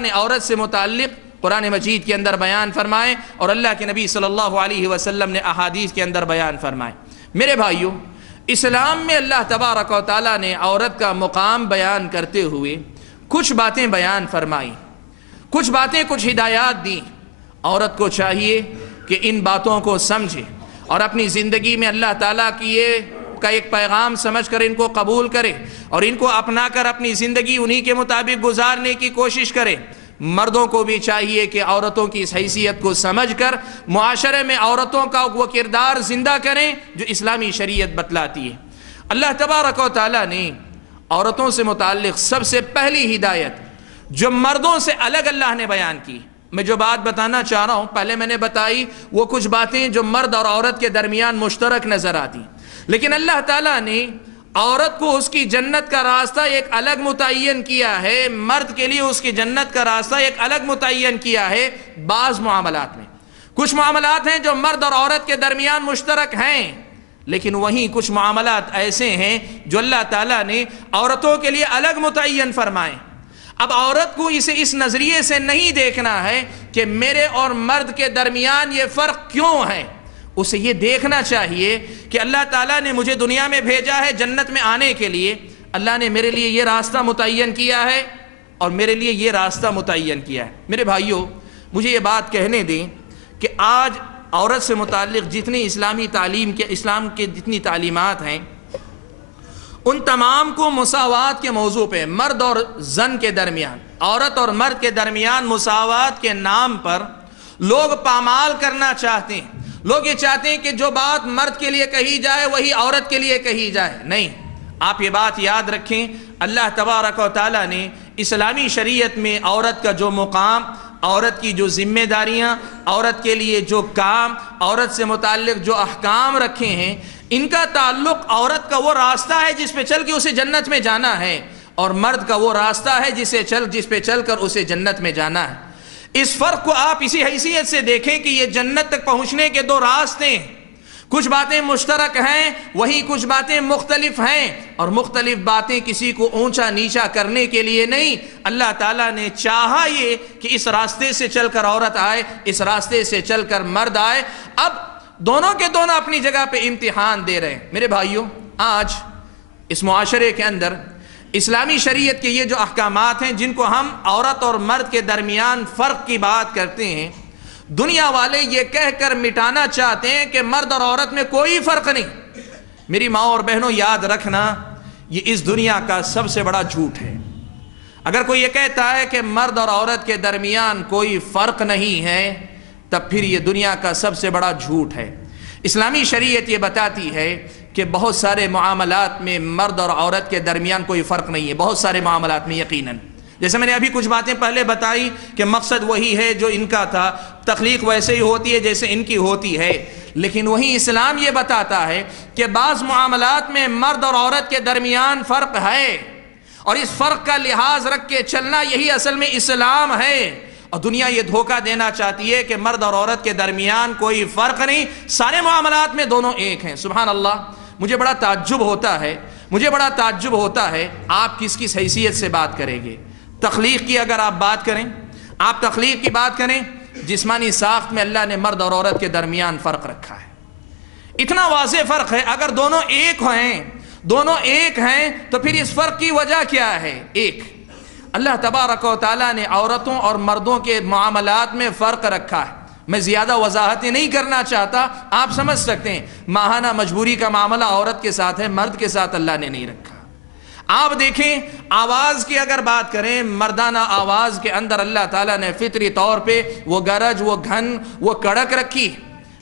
نے عورت سے متعلق قرآن مجید کے اندر بیان فرمائے اور اللہ کے نبی صلی اللہ علیہ وسلم نے احادیث کے اندر بیان فرمائے۔ میرے بھائیوں، اسلام میں اللہ تبارک و تعالیٰ نے عورت کا مقام بیان کرتے ہوئے کچھ باتیں بیان فرمائیں، کچھ ہدایات دیں۔ عورت کو چاہیے کہ ان باتوں کو سمجھے اور اپنی زندگی میں اللہ تعالیٰ کی کا ایک پیغام سمجھ کر ان کو قبول کرے اور ان کو اپنا کر اپنی زندگی انہی کے مطابق گزارنے کی کوشش کرے۔ مردوں کو بھی چاہیے کہ عورتوں کی اس حیثیت کو سمجھ کر معاشرے میں عورتوں کا وہ کردار زندہ کریں جو اسلامی شریعت بتلاتی ہے۔ اللہ تبارک و تعالیٰ نے عورتوں سے متعلق سب سے پہلی ہدایت جو مردوں سے الگ اللہ نے بیان کی، میں جو بات بتانا چاہ رہا ہوں پہلے میں نے بتائی وہ کچھ باتیں جو مرد اور عورت کے درمیان مشترک نظر آتی، لیکن اللہ تعالیٰ نے عورت کو اس کی جنت کا راستہ ایک الگ متعین کیا ہے، مرد کے لیے اس کی جنت کا راستہ ایک الگ متعین کیا ہے۔ بعض معاملات میں کچھ معاملات ہیں جو مرد اور عورت کے درمیان مشترک ہیں، لیکن وہیں کچھ معاملات ایسے ہیں جو اللہ تعالیٰ نے عورتوں کے لیے الگ متعین فرمائے۔ اب عورت کو اسے اس نظریے سے نہیں دیکھنا ہے کہ میرے اور مرد کے درمیان یہ فرق کیوں ہے، اسے یہ دیکھنا چاہیے کہ اللہ تعالیٰ نے مجھے دنیا میں بھیجا ہے جنت میں آنے کے لیے، اللہ نے میرے لیے یہ راستہ متعین کیا ہے اور میرے لیے یہ راستہ متعین کیا ہے۔ میرے بھائیوں، مجھے یہ بات کہنے دیں کہ آج عورت سے متعلق جتنی اسلامی تعلیم کے اسلام کے جتنی تعلیمات ہیں ان تمام کو مساوات کے موضوع پہ، مرد اور زن کے درمیان، عورت اور مرد کے درمیان مساوات کے نام پر لوگ پامال کرنا چاہتے ہیں۔ لوگ یہ چاہتے ہیں کہ جو بات مرد کے لیے کہی جائے وہی عورت کے لیے کہی جائے، نہیں۔ آپ یہ بات یاد رکھیں، اللہ تبارک و تعالیٰ نے اسلامی شریعت میں عورت کا جو مقام، عورت کی جو ذمہ داریاں، عورت کے لیے جو کام، عورت سے متعلق جو احکام رکھے ہیں، ان کا تعلق عورت کا وہ راستہ ہے جس پہ چل کے اسے جنت میں جانا ہے، اور مرد کا وہ راستہ ہے جس پہ چل کر اسے جنت میں جانا ہے۔ اس فرق کو آپ اسی حیثیت سے دیکھیں کہ یہ جنت تک پہنچنے کے دو راستے ہیں، کچھ باتیں مشترک ہیں، وہی کچھ باتیں مختلف ہیں، اور مختلف باتیں کسی کو اونچا نیچا کرنے کے لیے نہیں۔ اللہ تعالیٰ نے چاہا یہ کہ اس راستے سے چل کر عورت آئے، اس راستے سے چل کر مرد آئے۔ اب دونوں کے دونوں اپنی جگہ پہ امتحان دے رہے ہیں۔ میرے بھائیوں، آج اس معاشرے کے اندر اسلامی شریعت کے یہ جو احکامات ہیں جن کو ہم عورت اور مرد کے درمیان فرق کی بات کرتے ہیں، دنیا والے یہ کہہ کر مٹانا چاہتے ہیں کہ مرد اور عورت میں کوئی فرق نہیں۔ میری ماں اور بہنوں، یاد رکھنا یہ اس دنیا کا سب سے بڑا جھوٹ ہے۔ اگر کوئی یہ کہتا ہے کہ مرد اور عورت کے درمیان کوئی فرق نہیں ہے تب پھر یہ دنیا کا سب سے بڑا جھوٹ ہے۔ اسلامی شریعت یہ بتاتی ہے کہ بہت سارے معاملات میں مرد اور عورت کے درمیان کوئی فرق نہیں ہے، بہت سارے معاملات میں یقیناً، جیسے میں نے ابھی کچھ باتیں پہلے بتائی کہ مقصد وہی ہے جو ان کا تھا، تخلیق ویسے ہی ہوتی ہے جیسے ان کی ہوتی ہے، لیکن وہی اسلام یہ بتاتا ہے کہ بعض معاملات میں مرد اور عورت کے درمیان فرق ہے، اور اس فرق کا لحاظ رکھ کے چلنا یہی اصل میں اسلام ہے۔ اور دنیا یہ دھوکہ دینا چاہتی ہے کہ مرد اور عورت کے درمیان کوئی فرق نہیں، سارے معاملات میں دونوں ایک ہیں۔ سبحان اللہ، مجھے بڑا تعجب ہوتا ہے آپ کس حیثیت سے بات کریں گے۔ تخلیق کی اگر آپ بات کریں، آپ تخلیق کی بات کریں، جسمانی ساخت میں اللہ نے مرد اور عورت کے درمیان فرق رکھا ہے، اتنا واضح فرق ہے۔ اگر دونوں ایک ہیں تو پھر اس فرق کی وجہ کیا ہے؟ ایک، اللہ تبارک و تعالیٰ نے عورتوں اور مردوں کے معاملات میں فرق رکھا ہے۔ میں زیادہ وضاحتیں نہیں کرنا چاہتا، آپ سمجھ سکتے ہیں، ماہانہ مجبوری کا معاملہ عورت کے ساتھ ہے، مرد کے ساتھ اللہ نے نہیں رکھا۔ آپ دیکھیں، آواز کی اگر بات کریں، مردانہ آواز کے اندر اللہ تعالیٰ نے فطری طور پہ وہ گرج، وہ گھن، وہ کڑک رکھی۔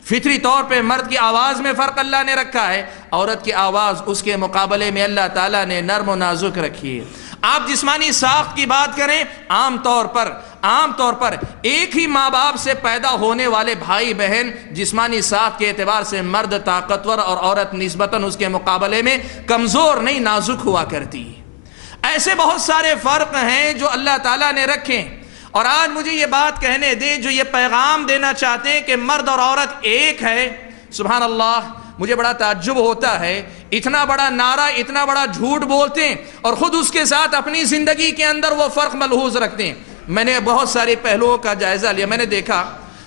فطری طور پہ مرد کی آواز میں فرق اللہ نے رکھا ہے، عورت کی آواز اس کے مقابلے میں اللہ تعالیٰ نے نرم و نازک رکھی ہے۔ آپ جسمانی ساخت کی بات کریں، عام طور پر ایک ہی ماں باپ سے پیدا ہونے والے بھائی بہن جسمانی ساخت کے اعتبار سے مرد طاقتور اور عورت نسبتاً اس کے مقابلے میں کمزور نہیں، نازک ہوا کرتی۔ ایسے بہت سارے فرق ہیں جو اللہ تعالیٰ نے رکھے، اور آج مجھے یہ بات کہنے دے جو یہ پیغام دینا چاہتے ہیں کہ مرد اور عورت ایک ہے۔ سبحان اللہ، مجھے بڑا تعجب ہوتا ہے، اتنا بڑا نعرہ، اتنا بڑا جھوٹ بولتے ہیں اور خود اس کے ساتھ اپنی زندگی کے اندر وہ فرق ملحوظ رکھتے ہیں۔ میں نے بہت سارے پہلوؤں کا جائزہ لیا، میں نے دیکھا،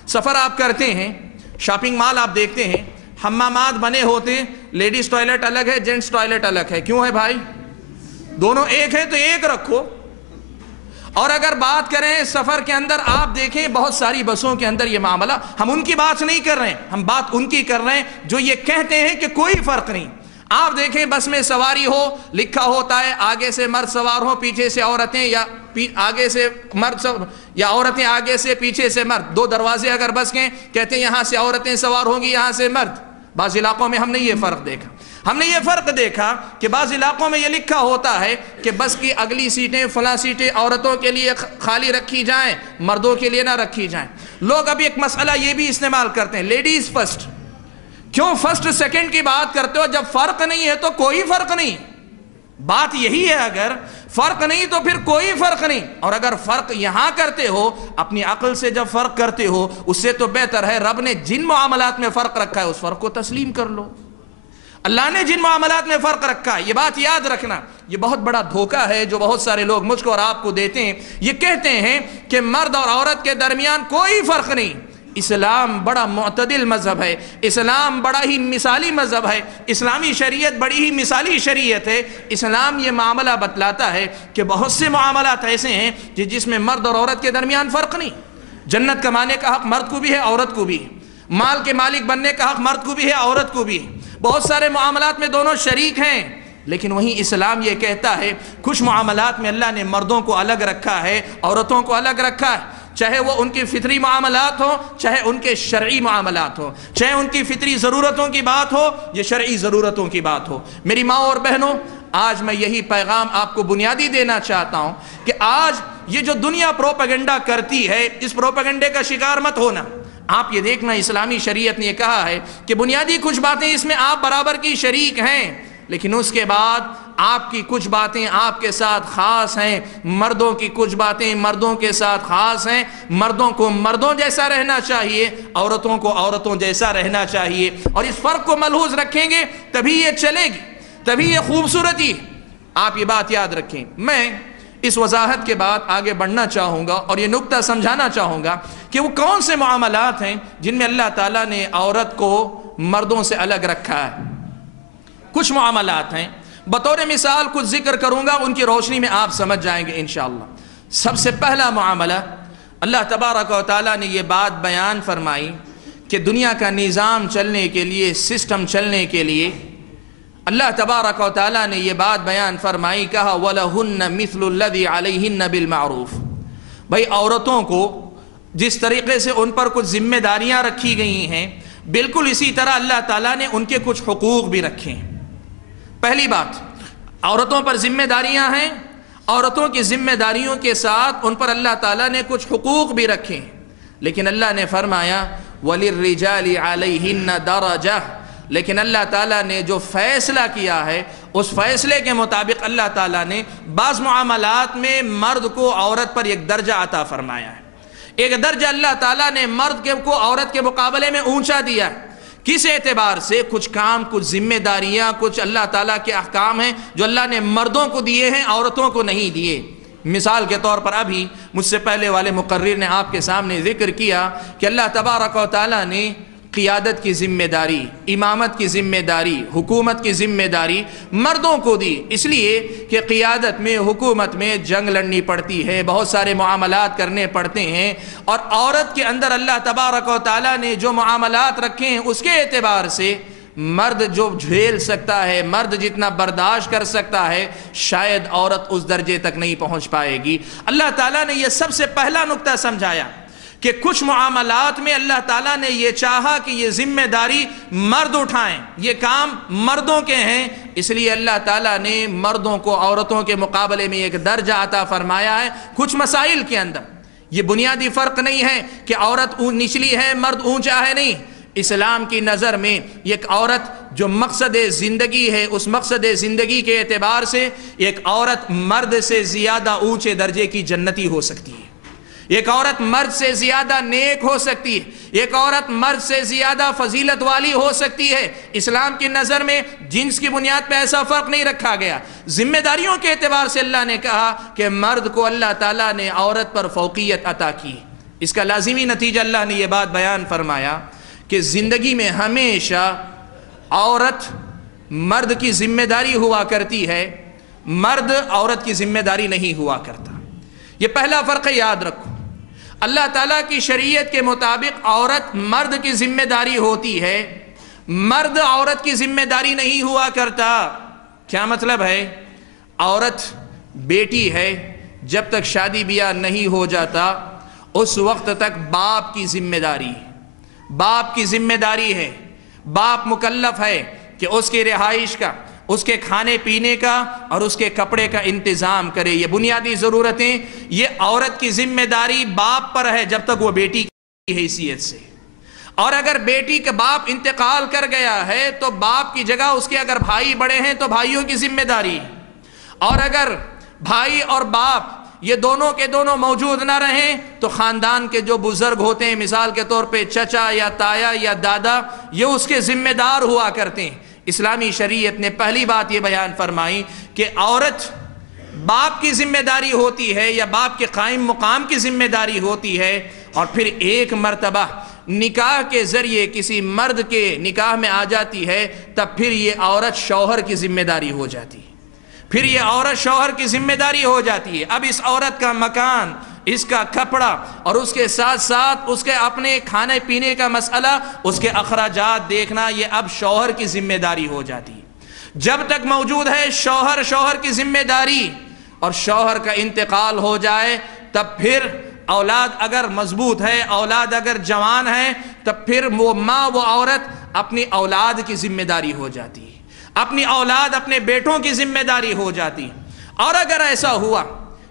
سفر آپ کرتے ہیں، شاپنگ مال آپ دیکھتے ہیں، حمامات بنے ہوتے ہیں، لیڈیز ٹوائلٹ الگ ہے، جینٹس ٹوائلٹ الگ ہے۔ کیوں ہے بھائی؟ دونوں ایک ہیں تو ایک رکھو۔ اور اگر بات کریں سفر کے اندر، آپ دیکھیں بہت ساری بسوں کے اندر یہ معاملہ، ہم ان کی بات نہیں کر رہے ہیں، ہم بات ان کی کر رہے ہیں جو یہ کہتے ہیں کہ کوئی فرق نہیں۔ آپ دیکھیں بس میں سواری ہو، لکھا ہوتا ہے آگے سے مرد سوار ہو، پیچھے سے عورتیں، یا آگے سے مرد یا عورتیں آگے سے، پیچھے سے مرد، دو دروازے اگر بس کے کہتے ہیں یہاں سے عورتیں سوار ہوں گی، یہاں سے مرد۔ بعض علاقوں میں ہم نے یہ فرق دیکھا، ہم نے یہ فرق دیکھا کہ بعض علاقوں میں یہ لکھا ہوتا ہے کہ بس کی اگلی سیٹیں، فلاں سیٹیں عورتوں کے لیے خالی رکھی جائیں، مردوں کے لیے نہ رکھی جائیں۔ لوگ ابھی ایک مسئلہ یہ بھی استعمال کرتے ہیں، لیڈیز فرسٹ۔ کیوں فرسٹ سیکنڈ کی بات کرتے ہو؟ جب فرق نہیں ہے تو کوئی فرق نہیں۔ بات یہی ہے، اگر فرق نہیں تو پھر کوئی فرق نہیں، اور اگر فرق یہاں کرتے ہو اپنی عقل سے، جب فرق کرتے ہو اس سے تو بہتر ہے رب نے جن معاملات میں فرق رکھا ہے اس فرق کو تسلیم کر لو۔ اللہ نے جن معاملات میں فرق رکھا ہے، یہ بات یاد رکھنا، یہ بہت بڑا دھوکہ ہے جو بہت سارے لوگ مجھ کو اور آپ کو دیتے ہیں۔ یہ کہتے ہیں کہ مرد اور عورت کے درمیان کوئی فرق نہیں۔ اسلام بڑا معتدل مذہب ہے، اسلام بڑا ہی مثالی مذہب ہے، اسلامی شریعت بڑی ہی مثالی شریعت ہے۔ اسلام یہ معاملہ بتلاتا ہے کہ بہت سے معاملات ایسے ہیں جس میں مرد اور عورت کے درمیان فرق نہیں۔ جنت کمانے کا حق مرد کو بھی ہے، عورت کو بھی ہے۔ مال کے مالک بننے کا حق مرد کو بھی ہے، عورت کو بھی ہے۔ بہت سارے معاملات میں دونوں شریک ہیں، لیکن وہیں اسلام یہ کہتا ہے کچھ معاملات میں اللہ نے مردوں کو الگ رکھا ہے، عورتوں کو الگ رکھا ہے، چاہے وہ ان کی فطری معاملات ہو، چاہے ان کے شرعی معاملات ہو، چاہے ان کی فطری ضرورتوں کی بات ہو یا شرعی ضرورتوں کی بات ہو۔ میری ماں اور بہنوں، آج میں یہی پیغام آپ کو بنیادی دینا چاہتا ہوں کہ آج یہ جو دنیا پروپیگنڈا کرتی ہے، اس پروپیگنڈے کا شکار مت ہونا۔ آپ یہ دیکھنا اسلامی شریعت نے یہ کہا ہے کہ بنیادی کچھ باتیں اس میں آپ برابر کی شریک ہیں، لیکن اس کے بعد آپ کی کچھ باتیں آپ کے ساتھ خاص ہیں، مردوں کی کچھ باتیں مردوں کے ساتھ خاص ہیں۔ مردوں کو مردوں جیسا رہنا چاہیے، عورتوں کو عورتوں جیسا رہنا چاہیے، اور اس فرق کو ملحوظ رکھیں گے تبھی یہ چلے گی، تبھی یہ خوبصورتی۔ آپ یہ بات یاد رکھیں۔ میں اس وضاحت کے بعد آگے بڑھنا چاہوں گا اور یہ نقطہ سمجھانا چاہوں گا کہ وہ کون سے معاملات ہیں جن میں اللہ تعالیٰ نے عورت کو مردوں سے الگ رکھا ہے۔ کچھ معاملات ہیں، بطور مثال کچھ ذکر کروں گا، ان کی روشنی میں آپ سمجھ جائیں گے انشاءاللہ۔ سب سے پہلا معاملہ، اللہ تبارک و تعالیٰ نے یہ بات بیان فرمائی کہ دنیا کا نظام چلنے کے لیے، سسٹم چلنے کے لیے اللہ تبارک و تعالیٰ نے یہ بات بیان فرمائی، کہا وَلَهُنَّ مِثْلُ الَّذِي عَلَيْهِنَّ بِالْمَعْرُوفِ۔ بھئی عورتوں کو جس طریقے سے ان پر کچھ ذمہ داریاں رکھی گئی ہیں، بالکل اسی طرح اللہ تعالیٰ نے ان کے کچھ حقوق بھی رکھے ہیں۔ پہلی بات، عورتوں پر ذمہ داریاں ہیں، عورتوں کی ذمہ داریوں کے ساتھ ان پر اللہ تعالیٰ نے کچھ حقوق بھی رکھے ہیں، لیکن اللہ نے فرمایا وَلِلرِّجَالِ عَلَيْهِنَّ دَرَجَةٌ۔ لیکن اللہ تعالیٰ نے جو فیصلہ کیا ہے اس فیصلے کے مطابق اللہ تعالیٰ نے بعض معاملات میں مرد کو عورت پر ایک درجہ عطا فرمایا ہے۔ ایک درجہ اللہ تعالیٰ نے مرد کو عورت کے مقابلے میں اونچا دیا ہے۔ کس اعتبار سے؟ کچھ کام، کچھ ذمہ داریاں، کچھ اللہ تعالیٰ کے احکام ہیں جو اللہ نے مردوں کو دیے ہیں، عورتوں کو نہیں دیے۔ مثال کے طور پر ابھی مجھ سے پہلے والے مقرر نے آپ کے سامنے ذکر کیا کہ اللہ تبارک و تعالیٰ نے قیادت کی ذمہ داری، امامت کی ذمہ داری، حکومت کی ذمہ داری مردوں کو دی، اس لیے کہ قیادت میں، حکومت میں جنگ لڑنی پڑتی ہے، بہت سارے معاملات کرنے پڑتے ہیں، اور عورت کے اندر اللہ تبارک و تعالیٰ نے جو معاملات رکھے ہیں اس کے اعتبار سے مرد جو جھیل سکتا ہے، مرد جتنا برداشت کر سکتا ہے، شاید عورت اس درجے تک نہیں پہنچ پائے گی۔ اللہ تعالیٰ نے یہ سب سے پہلا نقطہ سمجھایا کہ کچھ معاملات میں اللہ تعالیٰ نے یہ چاہا کہ یہ ذمہ داری مرد اٹھائیں، یہ کام مردوں کے ہیں، اس لیے اللہ تعالیٰ نے مردوں کو عورتوں کے مقابلے میں ایک درجہ عطا فرمایا ہے کچھ مسائل کے اندر۔ یہ بنیادی فرق نہیں ہے کہ عورت نچلی ہے، مرد اونچا ہے، نہیں۔ اسلام کی نظر میں ایک عورت جو مقصد زندگی ہے، اس مقصد زندگی کے اعتبار سے ایک عورت مرد سے زیادہ اونچے درجے کی جنتی ہو سکتی ہے، ایک عورت مرد سے زیادہ نیک ہو سکتی ہے، ایک عورت مرد سے زیادہ فضیلت والی ہو سکتی ہے۔ اسلام کی نظر میں جنس کی بنیاد پہ ایسا فرق نہیں رکھا گیا۔ ذمہ داریوں کے اعتبار سے اللہ نے کہا کہ مرد کو اللہ تعالیٰ نے عورت پر فوقیت عطا کی۔ اس کا لازمی نتیجہ اللہ نے یہ بات بیان فرمایا کہ زندگی میں ہمیشہ عورت مرد کی ذمہ داری ہوا کرتی ہے، مرد عورت کی ذمہ داری نہیں ہوا کرتا۔ یہ پہلا فرق یاد رکھو۔ اللہ تعالیٰ کی شریعت کے مطابق عورت مرد کی ذمہ داری ہوتی ہے، مرد عورت کی ذمہ داری نہیں ہوا کرتا۔ کیا مطلب ہے؟ عورت بیٹی ہے، جب تک شادی بیاہ نہیں ہو جاتا اس وقت تک باپ کی ذمہ داری، باپ کی ذمہ داری ہے۔ باپ مکلف ہے کہ اس کی رہائش کا، اس کے کھانے پینے کا اور اس کے کپڑے کا انتظام کرے۔ یہ بنیادی ضرورتیں، یہ عورت کی ذمہ داری باپ پر ہے جب تک وہ بیٹی کی حیثیت سے۔ اور اگر بیٹی کا باپ انتقال کر گیا ہے تو باپ کی جگہ اس کے اگر بھائی بڑے ہیں تو بھائیوں کی ذمہ داری، اور اگر بھائی اور باپ یہ دونوں کے دونوں موجود نہ رہیں تو خاندان کے جو بزرگ ہوتے ہیں، مثال کے طور پہ چچا یا تایا یا دادا، یہ اس کے ذمہ دار ہوا کرتے ہیں۔ اسلامی شریعت نے پہلی بات یہ بیان فرمائی کہ عورت باپ کی ذمہ داری ہوتی ہے یا باپ کے قائم مقام کی ذمہ داری ہوتی ہے، اور پھر ایک مرتبہ نکاح کے ذریعے کسی مرد کے نکاح میں آ جاتی ہے تب پھر یہ عورت شوہر کی ذمہ داری ہو جاتی ہے، پھر یہ عورت شوہر کی ذمہ داری ہو جاتی ہے۔ اب اس عورت کا مکان، اس کا کپڑا اور اس کے ساتھ ساتھ اس کے اپنے کھانے پینے کا مسئلہ، اس کے اخراجات دیکھنا، یہ اب شوہر کی ذمہ داری ہو جاتی ہے۔ جب تک موجود ہے شوہر کی ذمہ داری، اور شوہر کا انتقال ہو جائے تب پھر اولاد اگر مضبوط ہے، اولاد اگر جوان ہے، تب پھر وہ ماں، وہ عورت اپنی اولاد کی ذمہ داری ہو جاتی ہے، اپنی اولاد، اپنے بیٹوں کی ذمہ داری ہو جاتی۔ اور اگر ایسا ہوا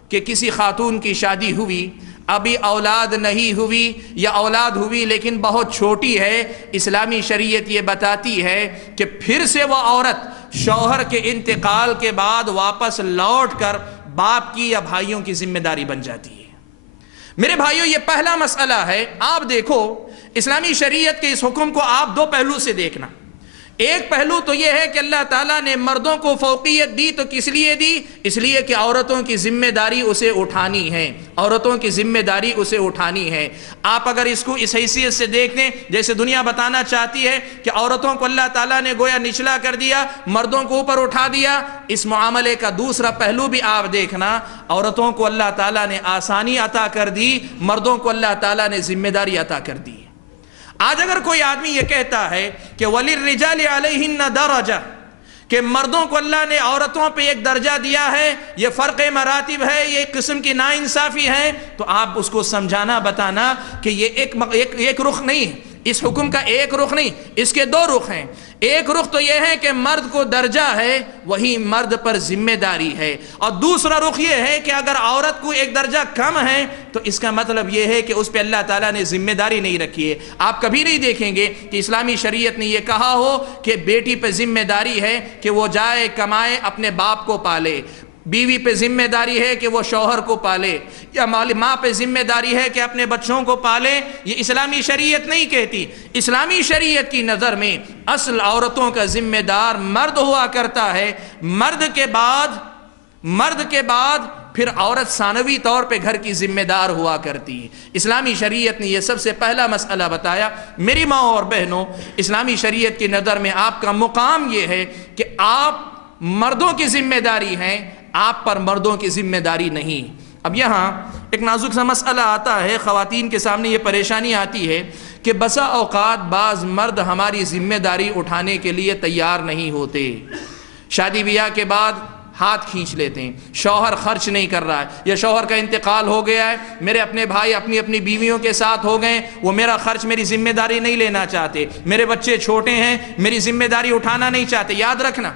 کہ کسی خاتون کی شادی ہوئی، ابھی اولاد نہیں ہوئی یا اولاد ہوئی لیکن بہت چھوٹی ہے، اسلامی شریعت یہ بتاتی ہے کہ پھر سے وہ عورت شوہر کے انتقال کے بعد واپس لوٹ کر باپ کی یا بھائیوں کی ذمہ داری بن جاتی ہے۔ میرے بھائیوں، یہ پہلا مسئلہ ہے۔ آپ دیکھو اسلامی شریعت کے اس حکم کو آپ دو پہلو سے دیکھنا۔ ایک پہلو تو یہ ہے کہ اللہ تعالیٰ نے مردوں کو فوقیت دی تو کس لیے دی؟ اس لیے کہ عورتوں کی ذمہ داری اسے اٹھانی ہے، عورتوں کی ذمہ داری اسے اٹھانی ہے۔ آپ اگر اس کو اس حیثیت سے دیکھیں جیسے دنیا بتانا چاہتی ہے کہ عورتوں کو اللہ تعالیٰ نے گویا نچلا کر دیا، مردوں کو اوپر اٹھا دیا، اس معاملے کا دوسرا پہلو بھی آپ دیکھنا، عورتوں کو اللہ تعالیٰ نے آسانی عطا کر دی، مردوں کو اللہ تعالیٰ نے ذمہ داری عطا کر دی۔ آج اگر کوئی آدمی یہ کہتا ہے کہ وَلِلرِّجَالِ عَلَيْهِنَّ دَرَجَةٌ، کہ مردوں کو اللہ نے عورتوں پہ ایک درجہ دیا ہے، یہ فرق مراتب ہے، یہ ایک قسم کی ناانصافی ہے، تو آپ اس کو سمجھانا، بتانا کہ یہ ایک رخ نہیں ہے، اس حکم کا ایک رخ نہیں، اس کے دو رخ ہیں۔ ایک رخ تو یہ ہے کہ مرد کو درجہ ہے، وہی مرد پر ذمہ داری ہے، اور دوسرا رخ یہ ہے کہ اگر عورت کو ایک درجہ کم ہے تو اس کا مطلب یہ ہے کہ اس پہ اللہ تعالیٰ نے ذمہ داری نہیں رکھی ہے۔ آپ کبھی نہیں دیکھیں گے کہ اسلامی شریعت نے یہ کہا ہو کہ بیٹی پہ ذمہ داری ہے کہ وہ جائے کمائے اپنے باپ کو پالے، بیوی پہ ذمہ داری ہے کہ وہ شوہر کو پالے، یا ماں پہ ذمہ داری ہے کہ اپنے بچوں کو پالے۔ یہ اسلامی شریعت نہیں کہتی۔ اسلامی شریعت کی نظر میں اصل عورتوں کا ذمہ دار مرد ہوا کرتا ہے، مرد کے بعد پھر عورت ثانوی طور پہ گھر کی ذمہ دار ہوا کرتی ہے۔ اسلامی شریعت نے یہ سب سے پہلا مسئلہ بتایا۔ میری ماں اور بہنوں، اسلامی شریعت کی نظر میں آپ کا مقام یہ ہے کہ آپ مردوں کی ذمہ داری ہیں، آپ پر مردوں کی ذمہ داری نہیں۔ اب یہاں ایک نازک سا مسئلہ آتا ہے، خواتین کے سامنے یہ پریشانی آتی ہے کہ بسا اوقات بعض مرد ہماری ذمہ داری اٹھانے کے لیے تیار نہیں ہوتے، شادی بیاہ کے بعد ہاتھ کھینچ لیتے ہیں، شوہر خرچ نہیں کر رہا ہے، یا شوہر کا انتقال ہو گیا ہے، میرے اپنے بھائی اپنی اپنی بیویوں کے ساتھ ہو گئے، وہ میرا خرچ، میری ذمہ داری نہیں لینا چاہتے، میرے بچے چھوٹے ہیں، میری ذمہ داری اٹھانا نہیں چاہتے۔ یاد رکھنا،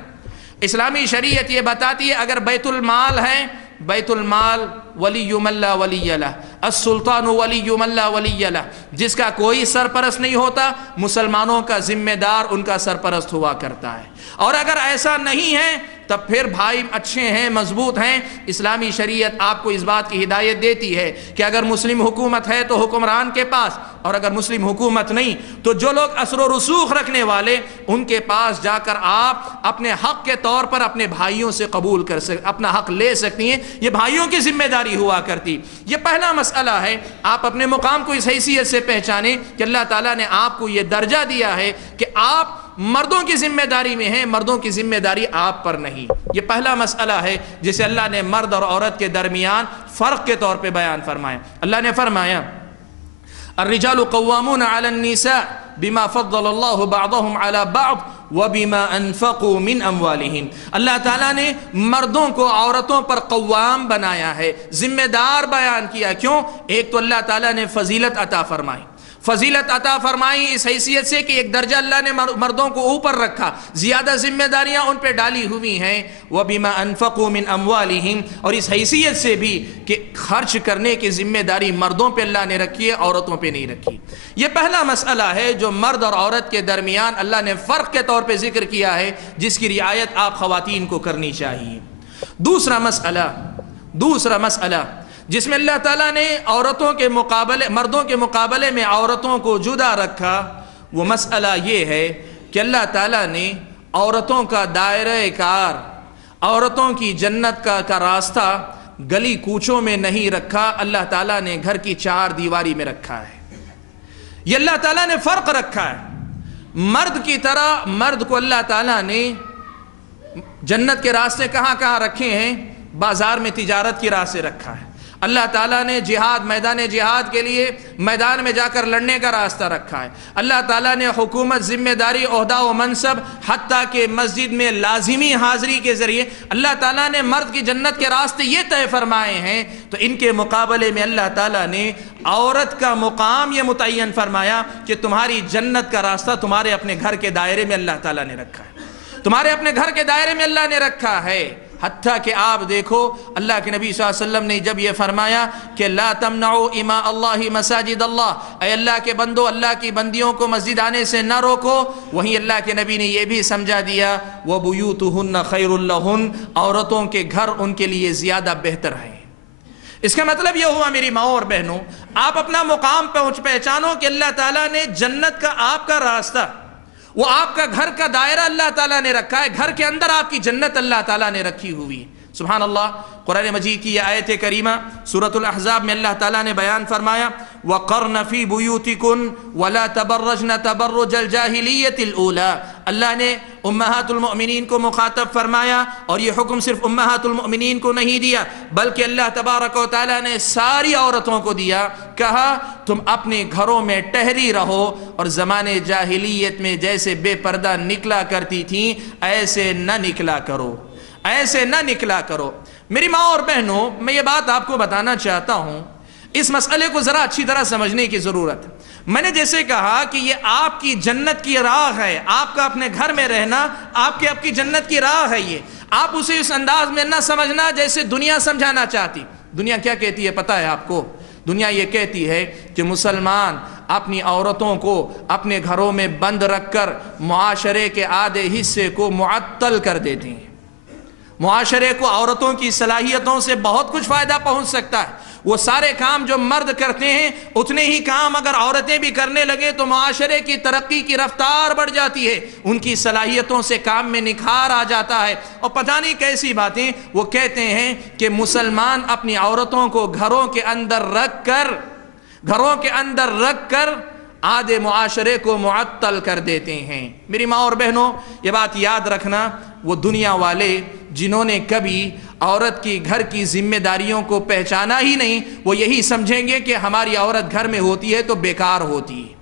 اسلامی شریعت یہ بتاتی ہے اگر بیت المال ہے، بیت المال ولی من لا ولی لہ، السلطان ولی من لا ولی لہ، جس کا کوئی سرپرست نہیں ہوتا، مسلمانوں کا ذمہ دار ان کا سرپرست ہوا کرتا ہے۔ اور اگر ایسا نہیں ہے تب پھر بھائی اچھے ہیں، مضبوط ہیں، اسلامی شریعت آپ کو اس بات کی ہدایت دیتی ہے کہ اگر مسلم حکومت ہے تو حکمران کے پاس، اور اگر مسلم حکومت نہیں تو جو لوگ اثر و رسوخ رکھنے والے ان کے پاس جا کر آپ اپنے حق کے طور پر اپنے بھائیوں سے قبول کر اپنا حق لے سکتی ہیں۔ یہ بھائیوں کی ذمہ داری ہوا کرتی۔ یہ پہلا مسئلہ ہے، آپ اپنے مقام کو اس حیثیت سے پہچانیں کہ اللہ تعالیٰ نے آپ کو یہ درجہ دیا ہے کہ آپ مردوں کی ذمہ داری میں ہیں، مردوں کی ذمہ داری آپ پر نہیں۔ یہ پہلا مسئلہ ہے جسے اللہ نے مرد اور عورت کے درمیان فرق کے طور پہ بیان فرمایا۔ اللہ نے فرمایا الرجال قوامون علی النساء بما فضل اللہ بعضهم علی بعض وبما انفقوا من اموالہم۔ اللہ تعالیٰ نے مردوں کو عورتوں پر قوام بنایا ہے، ذمہ دار بیان کیا۔ کیوں؟ ایک تو اللہ تعالیٰ نے فضیلت عطا فرمائی، فضیلت عطا فرمائی اس حیثیت سے کہ ایک درجہ اللہ نے مردوں کو اوپر رکھا، زیادہ ذمہ داریاں ان پہ ڈالی ہوئی ہیں۔ وَبِمَا أَنفَقُوا مِنْ أَمْوَالِهِمْ، اور اس حیثیت سے بھی کہ خرچ کرنے کی ذمہ داری مردوں پہ اللہ نے رکھی ہے، عورتوں پہ نہیں رکھی۔ یہ پہلا مسئلہ ہے جو مرد اور عورت کے درمیان اللہ نے فرق کے طور پہ ذکر کیا ہے، جس کی رعایت آپ خواتین کو کرنی چاہیے۔ دوسرا مسئلہ جس میں اللہ تعالیٰ نے مردوں کے مقابلے میں عورتوں کو جدا رکھا، وہ مسئلہ یہ ہے کہ اللہ تعالیٰ نے عورتوں کا دائرہ کار، عورتوں کی جنت کا راستہ گلی کوچوں میں نہیں رکھا، اللہ تعالیٰ نے گھر کی چار دیواری میں رکھا ہے۔ یہ اللہ تعالیٰ نے فرق رکھا ہے۔ مرد کی طرح مرد کو اللہ تعالیٰ نے جنت کے راستے کہاں کہاں رکھے ہیں؟ بازار میں تجارت کی راہ سے رکھا ہے۔ اللہ تعالیٰ نے میدان جہاد کے لیے میدان میں جا کر لڑنے کا راستہ رکھا ہے۔ اللہ تعالیٰ نے حکومت، ذمہ داری، عہدہ و منصب، حتیٰ کہ مسجد میں لازمی حاضری کے ذریعے اللہ تعالیٰ نے مرد کی جنت کے راستے یہ طے فرمائے ہیں، تو ان کے مقابلے میں اللہ تعالیٰ نے عورت کا مقام یہ متعین فرمایا کہ تمہاری جنت کا راستہ تمہارے اپنے گھر کے دائرے میں اللہ تعالیٰ نے رکھا ہے، تمہارے اپنے گھر کے دائرے میں اللہ نے رکھا ہے۔ حتیٰ کہ آپ دیکھو اللہ کے نبی صلی اللہ علیہ وسلم نے جب یہ فرمایا کہ لا تمنعوا اماء اللہ مساجد اللہ، اے اللہ کے بندو، اللہ کی بندیوں کو مسجد آنے سے نہ روکو، وہیں اللہ کے نبی نے یہ بھی سمجھا دیا وَبُيُوتُهُنَّ خَيْرٌ لَهُنَّ، عورتوں کے گھر ان کے لیے زیادہ بہتر ہیں۔ اس کا مطلب یہ ہوا میری ماں اور بہنوں، آپ اپنا مقام پہچانو کہ اللہ تعالیٰ نے جنت کا آپ کا راستہ، وہ آپ کا گھر کا دائرہ اللہ تعالیٰ نے رکھا ہے، گھر کے اندر آپ کی جنت اللہ تعالیٰ نے رکھی ہوئی۔ سبحان اللہ، قرآن مجید کی یہ آیت کریمہ سورۃ الاحزاب میں اللہ تعالیٰ نے بیان فرمایا وَقَرْنَ فِي بُيُوتِكُنْ وَلَا تَبَرَّجْنَ تَبَرُّجَ الْجَاهِلِيَّةِ الْأُولَى، اللہ نے امہات المؤمنین کو مخاطب فرمایا، اور یہ حکم صرف امہات المؤمنین کو نہیں دیا بلکہ اللہ تبارک و تعالیٰ نے ساری عورتوں کو دیا، کہا تم اپنے گھروں میں ٹہری رہو، اور زمانے جاہلیت میں جیسے بے پردہ نکلا کرتی تھیں ایسے نہ نکلا کرو، ایسے نہ نکلا کرو۔ میری ماں اور بہنوں، میں یہ بات آپ کو بتانا چاہتا ہوں، اس مسئلے کو ذرا اچھی طرح سمجھنے کی ضرورت ہے۔ میں نے جیسے کہا کہ یہ آپ کی جنت کی راہ ہے، آپ کا اپنے گھر میں رہنا آپ کی جنت کی راہ ہے، یہ آپ اسے اس انداز میں نہ سمجھنا جیسے دنیا سمجھانا چاہتی۔ دنیا کیا کہتی ہے پتہ ہے آپ کو؟ دنیا یہ کہتی ہے کہ مسلمان اپنی عورتوں کو اپنے گھروں میں بند رکھ کر معاشرے کے آدھے حصے کو معطل کر دیتے ہیں۔ معاشرے کو عورتوں کی صلاحیتوں سے بہت کچھ فائدہ پہنچ سکتا ہے، وہ سارے کام جو مرد کرتے ہیں اتنے ہی کام اگر عورتیں بھی کرنے لگیں تو معاشرے کی ترقی کی رفتار بڑھ جاتی ہے، ان کی صلاحیتوں سے کام میں نکھار آ جاتا ہے۔ اور پتہ نہیں کیسی باتیں وہ کہتے ہیں کہ مسلمان اپنی عورتوں کو گھروں کے اندر رکھ کر آدھے معاشرے کو معطل کر دیتے ہیں۔ میری ماں اور بہنوں، یہ بات یاد رکھنا، وہ دنیا والے جنہوں نے کبھی عورت کی گھر کی ذمہ داریوں کو پہچانا ہی نہیں، وہ یہی سمجھیں گے کہ ہماری عورت گھر میں ہوتی ہے تو بیکار ہوتی ہے،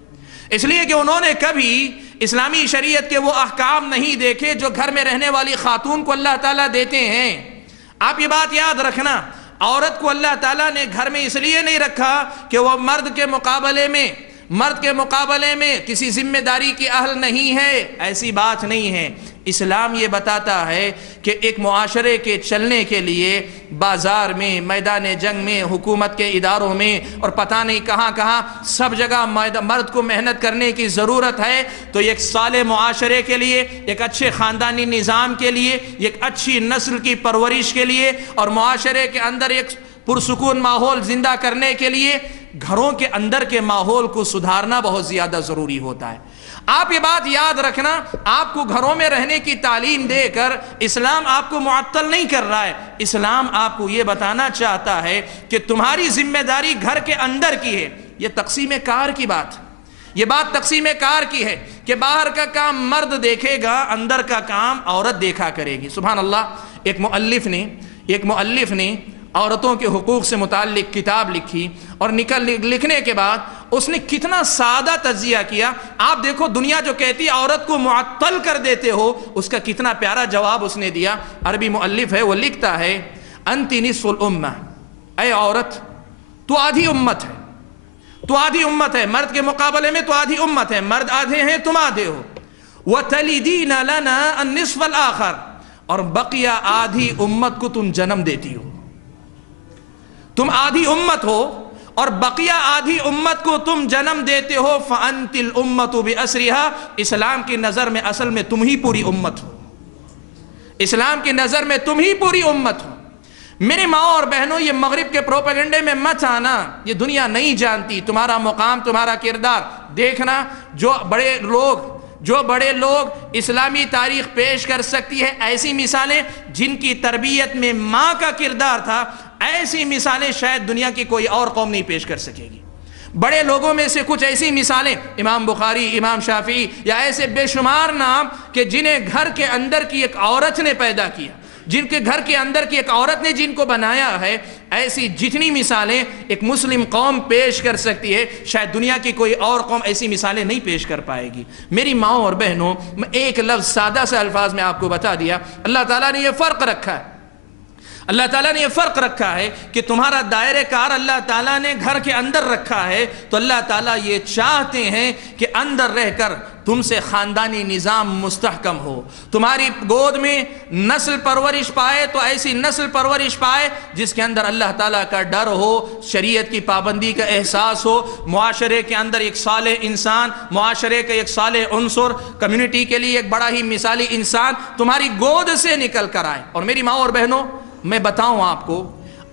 اس لیے کہ انہوں نے کبھی اسلامی شریعت کے وہ احکام نہیں دیکھے جو گھر میں رہنے والی خاتون کو اللہ تعالیٰ دیتے ہیں۔ آپ یہ بات یاد رکھنا، عورت کو اللہ تعالیٰ نے گھر میں اس لیے نہیں رکھا کہ وہ مرد کے مقابلے میں کسی ذمہ داری کی اہل نہیں ہے، ایسی بات نہیں ہے۔ اسلام یہ بتاتا ہے کہ ایک معاشرے کے چلنے کے لیے بازار میں، میدان جنگ میں، حکومت کے اداروں میں اور پتہ نہیں کہاں کہاں سب جگہ مرد کو محنت کرنے کی ضرورت ہے۔ تو ایک صالح معاشرے کے لیے، ایک اچھے خاندانی نظام کے لیے، ایک اچھی نسل کی پرورش کے لیے اور معاشرے کے اندر ایک پرسکون ماحول زندہ کرنے کے لیے گھروں کے اندر کے ماحول کو سدھارنا بہت زیادہ ضروری ہوتا ہے۔ آپ یہ بات یاد رکھنا، آپ کو گھروں میں رہنے کی تعلیم دے کر اسلام آپ کو معطل نہیں کر رہا ہے، اسلام آپ کو یہ بتانا چاہتا ہے کہ تمہاری ذمہ داری گھر کے اندر کی ہے۔ یہ تقسیم کار کی بات، یہ بات تقسیم کار کی ہے کہ باہر کا کام مرد دیکھے گا، اندر کا کام عورت دیکھا کرے گی۔ سبحان اللہ۔ ایک مؤلف نے عورتوں کے حقوق سے متعلق کتاب لکھی، اور لکھنے کے بعد اس نے کتنا سادہ تجزیہ کیا۔ آپ دیکھو دنیا جو کہتی ہے عورت کو معطل کر دیتے ہو، اس کا کتنا پیارا جواب اس نے دیا۔ عربی مؤلف ہے، وہ لکھتا ہے انتی نصف الامہ، اے عورت تو آدھی امت ہے، تو آدھی امت ہے، مرد کے مقابلے میں تو آدھی امت ہے، مرد آدھے ہیں تم آدھے ہو۔ وَتَلِدِينَ لَنَا النِّصْفَ الْآخَرَ، اور بقیہ آدھی امت کو تم جنم دیتی ہو۔ تم آدھی امت ہو اور بقیہ آدھی امت کو تم جنم دیتے ہو۔ فَأَنْتِ الْأُمَّةُ بِأَسْرِهَا، اسلام کی نظر میں اصل میں تم ہی پوری امت ہو، اسلام کی نظر میں تم ہی پوری امت ہو۔ میرے ماں اور بہنوں، یہ مغرب کے پروپیگنڈے میں مت آنا، یہ دنیا نہیں جانتی تمہارا مقام، تمہارا کردار۔ دیکھنا جو بڑے لوگ اسلامی تاریخ پیش کر سکتی ہے، ایسی مثالیں جن کی تربیت میں ماں کا کردار تھا، ایسی مثالیں شاید دنیا کی کوئی اور قوم نہیں پیش کر سکے گی۔ بڑے لوگوں میں سے کچھ ایسی مثالیں، امام بخاری، امام شافعی، یا ایسے بے شمار نام کہ جنہیں گھر کے اندر کی ایک عورت نے پیدا کیا، جن کے گھر کے اندر کی ایک عورت نے جن کو بنایا ہے، ایسی جتنی مثالیں ایک مسلم قوم پیش کر سکتی ہے، شاید دنیا کی کوئی اور قوم ایسی مثالیں نہیں پیش کر پائے گی۔ میری ماں اور بہنوں، میں ایک لفظ سادہ سے الفاظ میں آپ کو بتا دیا، اللہ تعالیٰ نے یہ فرق رکھا ہے، اللہ تعالیٰ نے یہ فرق رکھا ہے کہ تمہارا دائرہ کار اللہ تعالیٰ نے گھر کے اندر رکھا ہے، تو اللہ تعالیٰ یہ چاہتے ہیں کہ اندر رہ کر تم سے خاندانی نظام مستحکم ہو، تمہاری گود میں نسل پرورش پائے تو ایسی نسل پرورش پائے جس کے اندر اللہ تعالیٰ کا ڈر ہو، شریعت کی پابندی کا احساس ہو، معاشرے کے اندر ایک صالح انسان، معاشرے کا ایک صالح عنصر، کمیونٹی کے لیے ایک بڑا ہی مثالی انسان تمہاری گود سے نکل کر آئے۔ اور میری ماں اور بہنوں، میں بتاؤں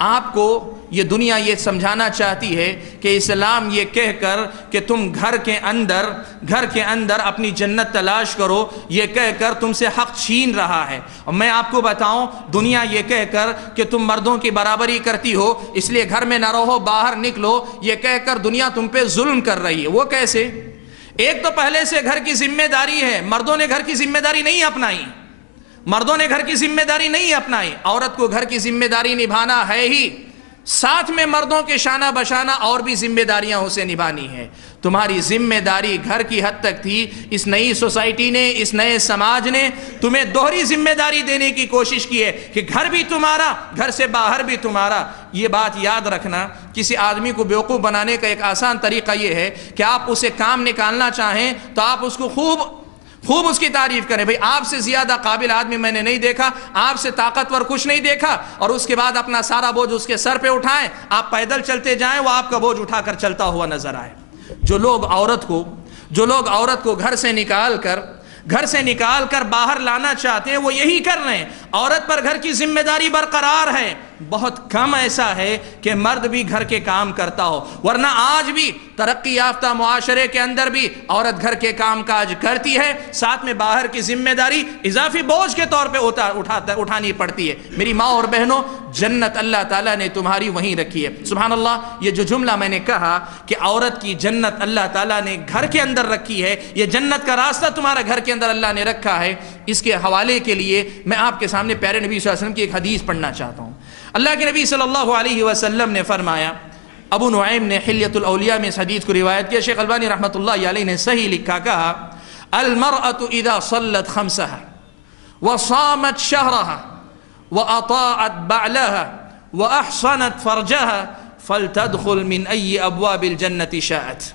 آپ کو یہ دنیا یہ سمجھانا چاہتی ہے کہ اسلام یہ کہہ کر کہ تم گھر کے اندر اپنی جنت تلاش کرو، یہ کہہ کر تم سے حق چھین رہا ہے۔ اور میں آپ کو بتاؤں، دنیا یہ کہہ کر کہ تم مردوں کی برابری کرتی ہو اس لیے گھر میں نہ رہو، باہر نکلو، یہ کہہ کر دنیا تم پہ ظلم کر رہی ہے۔ وہ کیسے؟ ایک تو پہلے سے گھر کی ذمہ داری ہے، مردوں نے گھر کی ذمہ داری نہیں اپنائی، عورت کو گھر کی ذمہ داری نبھانا ہے ہی، ساتھ میں مردوں کے شانہ بشانہ اور بھی ذمہ داریاں اسے نبھانی ہے۔ تمہاری ذمہ داری گھر کی حد تک تھی، اس نئی سوسائٹی نے، اس نئے سماج نے تمہیں دوہری ذمہ داری دینے کی کوشش کی ہے کہ گھر بھی تمہارا، گھر سے باہر بھی تمہارا۔ یہ بات یاد رکھنا، کسی آدمی کو بیوقوف بنانے کا ایک آسان طریقہ یہ ہے کہ آپ اسے کام نکالنا چاہیں تو آپ اس کو خوب اس کی تعریف کریں، بھئی آپ سے زیادہ قابل آدمی میں نے نہیں دیکھا، آپ سے طاقتور کچھ نہیں دیکھا، اور اس کے بعد اپنا سارا بوجھ اس کے سر پہ اٹھائیں، آپ پیدل چلتے جائیں، وہ آپ کا بوجھ اٹھا کر چلتا ہوا نظر آئے۔ جو لوگ عورت کو گھر سے نکال کر باہر لانا چاہتے ہیں، وہ یہی کر رہے ہیں۔ عورت پر گھر کی ذمہ داری برقرار ہے، بہت کم ایسا ہے کہ مرد بھی گھر کے کام کرتا ہو، ورنہ آج بھی ترقی یافتہ معاشرے کے اندر بھی عورت گھر کے کام کاج کرتی ہے، ساتھ میں باہر کی ذمہ داری اضافی بوجھ کے طور پہ اٹھانی پڑتی ہے۔ میری ماں اور بہنوں، جنت اللہ تعالیٰ نے تمہاری وہیں رکھی ہے۔ سبحان اللہ، یہ جو جملہ میں نے کہا کہ عورت کی جنت اللہ تعالیٰ نے گھر کے اندر رکھی ہے، یہ جنت کا راستہ تمہارا گھر کے اندر اللہ نے رکھا ہے، اس کے حوالے کے لیے میں آپ کے سامنے پیارے نبی صلی اللہ علیہ وسلم کی ایک حدیث پڑھنا چاہتا ہوں۔ اللہ کے نبی صلی اللہ علیہ وسلم نے فرمایا، ابو نعیم نے حلیۃ الاولیاء میں اس حدیث کو روایت کیا، شیخ البانی رحمۃ اللہ علیہ نے صحیح لکھا، کہا المرأة اذا صلت خمسها وصامت شهرها واطاعت بعلها واحصنت فرجها فلتدخل من اي ابواب الجنة شاءت۔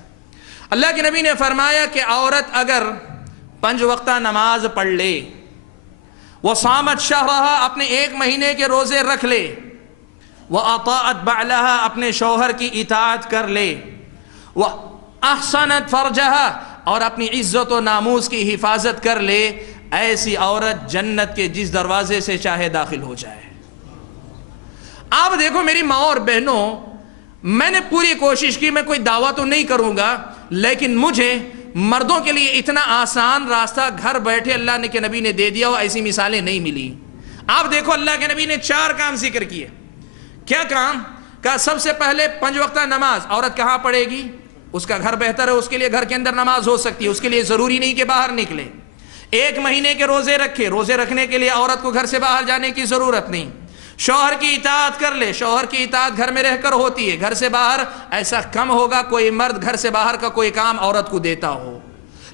اللہ کے نبی نے فرمایا کہ عورت اگر 5 وقتہ نماز پڑھ لے، وصامت شهرها اپنے 1 مہینے کے روزے رکھ لے، وَأَطَاعَتْ بَعْلَهَا اپنے شوہر کی اطاعت کر لے، وَأَحْسَنَتْ فَرْجَهَا اور اپنی عزت و ناموس کی حفاظت کر لے، ایسی عورت جنت کے جس دروازے سے چاہے داخل ہو جائے۔ آپ دیکھو میری ماں اور بہنوں، میں نے پوری کوشش کی، میں کوئی دعویٰ تو نہیں کروں گا، لیکن مجھے مردوں کے لیے اتنا آسان راستہ گھر بیٹھے اللہ نے کے نبی نے دے دیا، ایسی مثالیں نہیں ملی۔ آپ دیکھو اللہ کے نبی نے 4 کام ذکر کیے۔ کیا کام؟ کہا سب سے پہلے 5 وقتہ نماز عورت کہاں پڑھے گی؟ اس کا گھر بہتر ہے، اس کے لیے گھر کے اندر نماز ہو سکتی ہے، اس کے لیے ضروری نہیں کہ باہر نکلے۔ 1 مہینے کے روزے رکھے، روزے رکھنے کے لیے عورت کو گھر سے باہر جانے کی ضرورت نہیں۔ شوہر کی اطاعت کر لے، شوہر کی اطاعت گھر میں رہ کر ہوتی ہے، گھر سے باہر ایسا کم ہوگا کوئی مرد گھر سے باہر کا کوئی کام عورت کو دیتا ہو،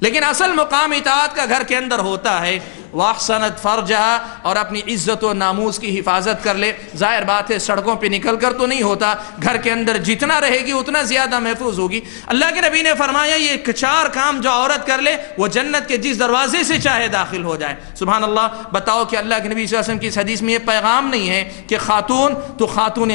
لیکن اصل مقام اطاعت کا گھر کے اندر ہوتا ہے۔ وَأَحْسَنَتْ فَرْجَهَا، اور اپنی عزت و ناموس کی حفاظت کر لے۔ ظاہر بات ہے سڑکوں پہ نکل کر تو نہیں ہوتا، گھر کے اندر جتنا رہے گی اتنا زیادہ محفوظ ہوگی۔ اللہ کے نبی نے فرمایا یہ 4 کام جو عورت کر لے وہ جنت کے جس دروازے سے چاہے داخل ہو جائے۔ سبحان اللہ، بتاؤ کہ اللہ کے نبی صلی اللہ علیہ وسلم کی اس حدیث میں یہ پیغام نہیں ہے کہ خاتون تو خاتون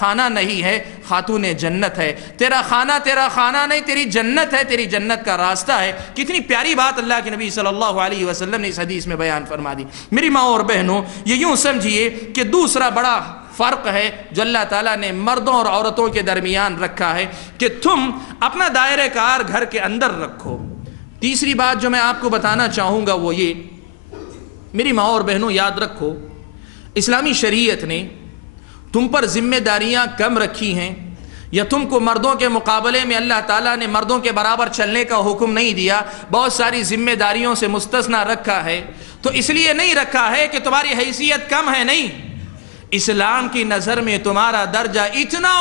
خانہ نہیں ہے، خاتون جنت ہے، تیرا خانہ نہیں، تیری جنت ہے، تیری جنت کا راستہ ہے۔ کتنی پیاری بات اللہ کے نبی صلی اللہ علیہ وسلم نے اس حدیث میں بیان فرما دی۔ میری ماں اور بہنوں، یہ یوں سمجھیے کہ دوسرا بڑا فرق ہے جو اللہ تعالیٰ نے مردوں اور عورتوں کے درمیان رکھا ہے کہ تم اپنا دائرہ کار گھر کے اندر رکھو۔ تیسری بات جو میں آپ کو بتانا چاہوں گا وہ یہ، میری ماں اور بہنوں یاد رکھو، اسلامی شریعت نے تم پر ذمہ داریاں کم رکھی ہیں، یا تم کو مردوں کے مقابلے میں اللہ تعالیٰ نے مردوں کے برابر چلنے کا حکم نہیں دیا، بہت ساری ذمہ داریوں سے مستثنی رکھا ہے، تو اس لیے نہیں رکھا ہے کہ تمہاری حیثیت کم ہے، نہیں، اسلام کی نظر میں تمہارا درجہ اتنا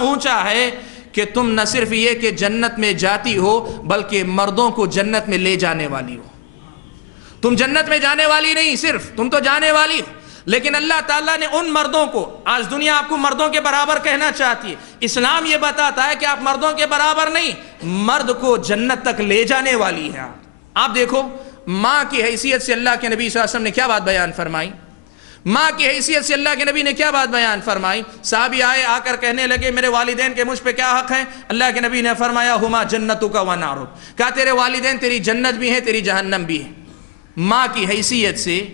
اونچا ہے کہ تم نہ صرف یہ کہ جنت میں جاتی ہو بلکہ مردوں کو جنت میں لے جانے والی ہو۔ تم جنت میں جانے والی نہیں، صرف تم تو جانے والی ہو، لیکن اللہ تعالیٰ نے ان مردوں کو، آج دنیا آپ کو مردوں کے برابر کہنا چاہتی ہے، اسلام یہ بتاتا ہے کہ آپ مردوں کے برابر نہیں، مرد کو جنت تک لے جانے والی ہے۔ آپ دیکھو ماں کی حیثیت سے اللہ کے نبی صلی اللہ علیہ وسلم نے کیا بات بیان فرمائی، ماں کی حیثیت سے اللہ کے نبی نے کیا بات بیان فرمائی۔ صحابی آ کر کہنے لگے میرے والدین کے مجھ پہ کیا حق ہے؟ اللہ کے نبی نے فرمایا ہما جنتک و نارک، کہا تیرے والدین تیری جنت بھی ہے تیری جہنم بھی ہے۔ ماں کی حیثیت سے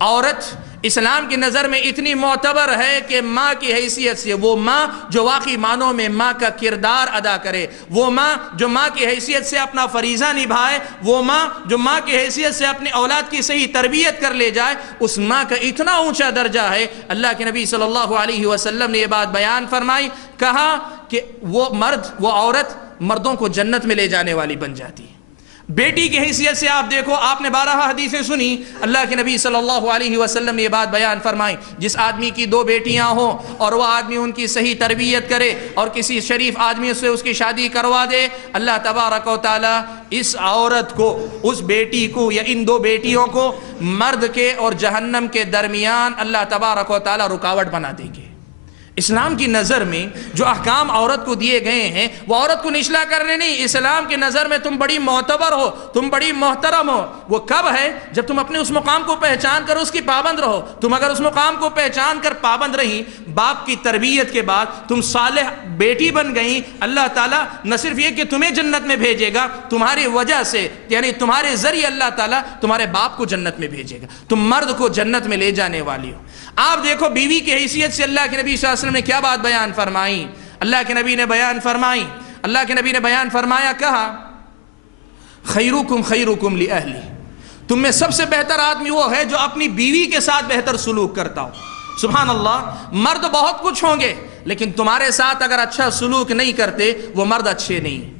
عورت اسلام کی نظر میں اتنی معتبر ہے کہ ماں کی حیثیت سے وہ ماں جو واقعی معنوں میں ماں کا کردار ادا کرے، وہ ماں جو ماں کی حیثیت سے اپنا فریضہ نبھائے، وہ ماں جو ماں کی حیثیت سے اپنی اولاد کی صحیح تربیت کر لے جائے، اس ماں کا اتنا اونچا درجہ ہے۔ اللہ کے نبی صلی اللہ علیہ وسلم نے یہ بات بیان فرمائی، کہا کہ وہ عورت مردوں کو جنت میں لے جانے والی بن جاتی ہے۔ بیٹی کی حیثیت سے آپ دیکھو، آپ نے 12 حدیثیں سنی، اللہ کے نبی صلی اللہ علیہ وسلم نے یہ بات بیان فرمائی، جس آدمی کی 2 بیٹیاں ہوں اور وہ آدمی ان کی صحیح تربیت کرے اور کسی شریف آدمی سے اس کی شادی کروا دے، اللہ تبارک و تعالی اس عورت کو، اس بیٹی کو یا ان 2 بیٹیوں کو مرد کے اور جہنم کے درمیان اللہ تبارک و تعالی رکاوٹ بنا دیں گے۔ اسلام کی نظر میں جو احکام عورت کو دیے گئے ہیں وہ عورت کو نچلا کرنے نہیں، اسلام کی نظر میں تم بڑی معتبر ہو، تم بڑی محترم ہو۔ وہ کب ہے؟ جب تم اپنے اس مقام کو پہچان کر اس کی پابند رہو۔ تم اگر اس مقام کو پہچان کر پابند رہی، باپ کی تربیت کے بعد تم صالح بیٹی بن گئی، اللہ تعالیٰ نہ صرف یہ کہ تمہیں جنت میں بھیجے گا، تمہاری وجہ سے یعنی تمہارے ذریعے اللہ تعالیٰ تمہارے باپ کو جنت میں بھیجے گا، تم مرد کو جنت میں لے جانے والی ہو۔ آپ دیکھو بیوی کی حیثیت سے اللہ کے نبی صلی اللہ علیہ وسلم نے کیا بات بیان فرمائی، اللہ کے نبی نے بیان فرمایا، کہا خیرکم خیرکم لأہلی، تم میں سب سے بہتر آدمی وہ ہے جو اپنی بیوی کے ساتھ بہتر سلوک کرتا ہو۔ سبحان اللہ، مرد بہت کچھ ہوں گے لیکن تمہارے ساتھ اگر اچھا سلوک نہیں کرتے وہ مرد اچھے نہیں ہیں۔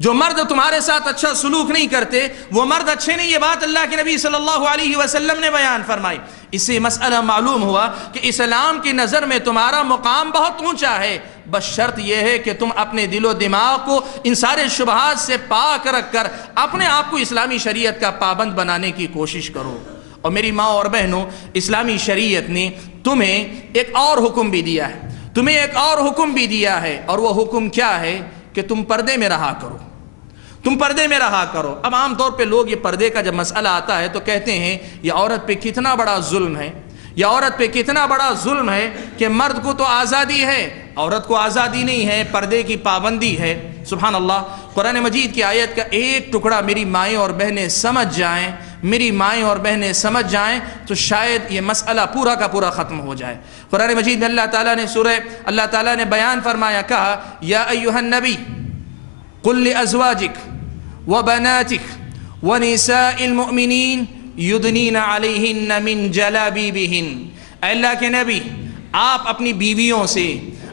جو مرد تمہارے ساتھ اچھا سلوک نہیں کرتے وہ مرد اچھے نہیں، یہ بات اللہ کے نبی صلی اللہ علیہ وسلم نے بیان فرمائی۔ اس سے مسئلہ معلوم ہوا کہ اسلام کی نظر میں تمہارا مقام بہت اونچا ہے، بس شرط یہ ہے کہ تم اپنے دل و دماغ کو ان سارے شبہات سے پاک رکھ کر اپنے آپ کو اسلامی شریعت کا پابند بنانے کی کوشش کرو۔ اور میری ماں اور بہنوں، اسلامی شریعت نے تمہیں ایک اور حکم بھی دیا ہے، اور وہ حکم کیا ہے کہ تم پردے میں رہا کرو۔ اب عام طور پہ لوگ یہ پردے کا جب مسئلہ آتا ہے تو کہتے ہیں یہ عورت پہ کتنا بڑا ظلم ہے، کہ مرد کو تو آزادی ہے، عورت کو آزادی نہیں ہے، پردے کی پابندی ہے۔ سبحان اللہ، قرآن مجید کی آیت کا ایک ٹکڑا میری مائیں اور بہنیں سمجھ جائیں تو شاید یہ مسئلہ پورا کا پورا ختم ہو جائے۔ قرآن مجید میں اللہ تعالیٰ نے بیان فرمایا، کہا یا ایھا النبی قل لأزواجک وبناتک ونساء المؤمنین یدنین علیہن من جلابیبہن، اے اللہ کے نبی آپ اپنی بیویوں سے،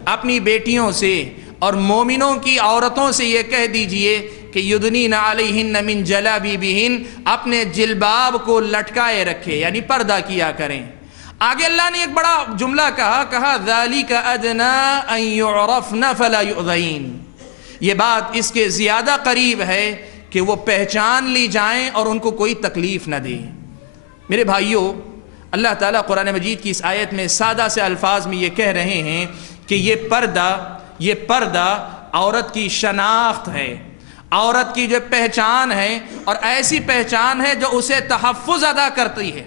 اپنی بیٹیوں سے، اور مومنوں کی عورتوں سے یہ کہہ دیجئے کہ یدنین علیہن من جلابیبہن، اپنے جلباب کو لٹکائے رکھے، یعنی پردہ کیا کریں۔ آگے اللہ نے ایک بڑا جملہ کہا ذالک ادنی ان یعرفن فلا یؤذین، یہ بات اس کے زیادہ قریب ہے کہ وہ پہچان لی جائیں اور ان کو کوئی تکلیف نہ دے۔ میرے بھائیوں، اللہ تعالیٰ قرآن مجید کی اس آیت میں سادہ سے الفاظ میں یہ کہہ رہے ہیں کہ یہ پردہ عورت کی شناخت ہے، عورت کی جو پہچان ہے، اور ایسی پہچان ہے جو اسے تحفظ عطا کرتی ہے،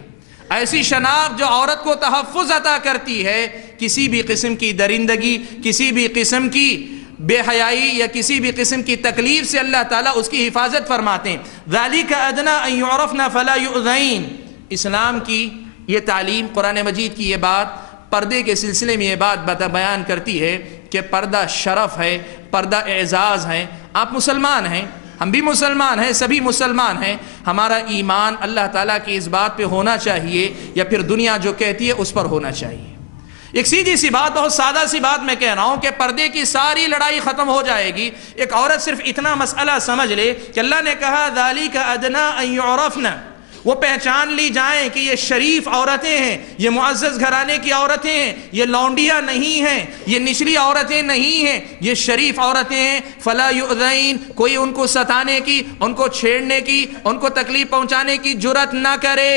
ایسی شناخت جو عورت کو تحفظ عطا کرتی ہے، کسی بھی قسم کی درندگی، کسی بھی قسم کی بے حیائی یا کسی بھی قسم کی تکلیف سے اللہ تعالیٰ اس کی حفاظت فرماتے ہیں۔ ذَلِكَ أَدْنَىٰ أَن يُعْرَفْنَ فَلَا يُؤْذَيْنَ۔ اسلام کی یہ تعلیم، قرآن مجید کی یہ بات پردے کے سلسلے میں یہ بات بیان کرتی ہے کہ پردہ شرف ہے، پردہ اعزاز ہے۔ آپ مسلمان ہیں، ہم بھی مسلمان ہیں، سبھی مسلمان ہیں، ہمارا ایمان اللہ تعالیٰ کی اس بات پہ ہونا چاہیے یا پھر دنیا جو کہتی ہے اس پر ہونا چاہیے۔ ایک سیدھی سی بات، بہت سادہ سی بات میں کہہ رہا ہوں کہ پردے کی ساری لڑائی ختم ہو جائے گی۔ ایک عورت صرف اتنا مسئلہ سمجھ لے کہ اللہ نے کہا ذَلِكَ أَدْنَىٰ أَن يُعْرَفْنَ، وہ پہچان لی جائیں کہ یہ شریف عورتیں ہیں، یہ معزز گھرانے کی عورتیں ہیں، یہ لونڈیاں نہیں ہیں، یہ نچلی عورتیں نہیں ہیں، یہ شریف عورتیں ہیں۔ فلا یؤذین، کوئی ان کو ستانے کی، ان کو چھیڑنے کی، ان کو تکلیف پہنچانے کی جرات نہ کرے۔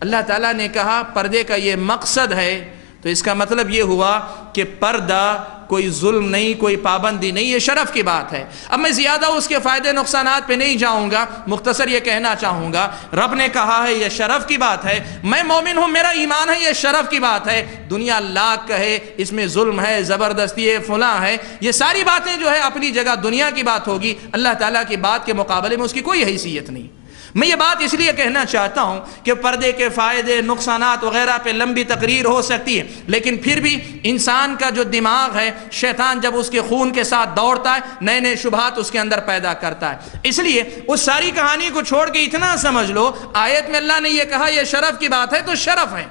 اللہ تعالیٰ نے کہا پردے کا یہ مقصد ہے، تو اس کا مطلب یہ ہوا کہ پردہ کوئی ظلم نہیں، کوئی پابندی نہیں، یہ شرف کی بات ہے۔ اب میں زیادہ اس کے فائدے نقصانات پہ نہیں جاؤں گا، مختصر یہ کہنا چاہوں گا رب نے کہا ہے یہ شرف کی بات ہے، میں مومن ہوں، میرا ایمان ہے، یہ شرف کی بات ہے۔ دنیا لاکھ کہے اس میں ظلم ہے، زبردستی ہے، فلاں ہے، یہ ساری باتیں جو ہے اپنی جگہ دنیا کی بات ہوگی، اللہ تعالیٰ کی بات کے مقابلے میں اس کی کوئی حیثیت نہیں۔ میں یہ بات اس لیے کہنا چاہتا ہوں کہ پردے کے فائدے نقصانات وغیرہ پہ لمبی تقریر ہو سکتی ہے، لیکن پھر بھی انسان کا جو دماغ ہے، شیطان جب اس کے خون کے ساتھ دوڑتا ہے، نئے نئے شبہات اس کے اندر پیدا کرتا ہے۔ اس لیے اس ساری کہانی کو چھوڑ کے اتنا سمجھ لو، آیت میں اللہ نے یہ کہا یہ شرف کی بات ہے تو شرف ہے،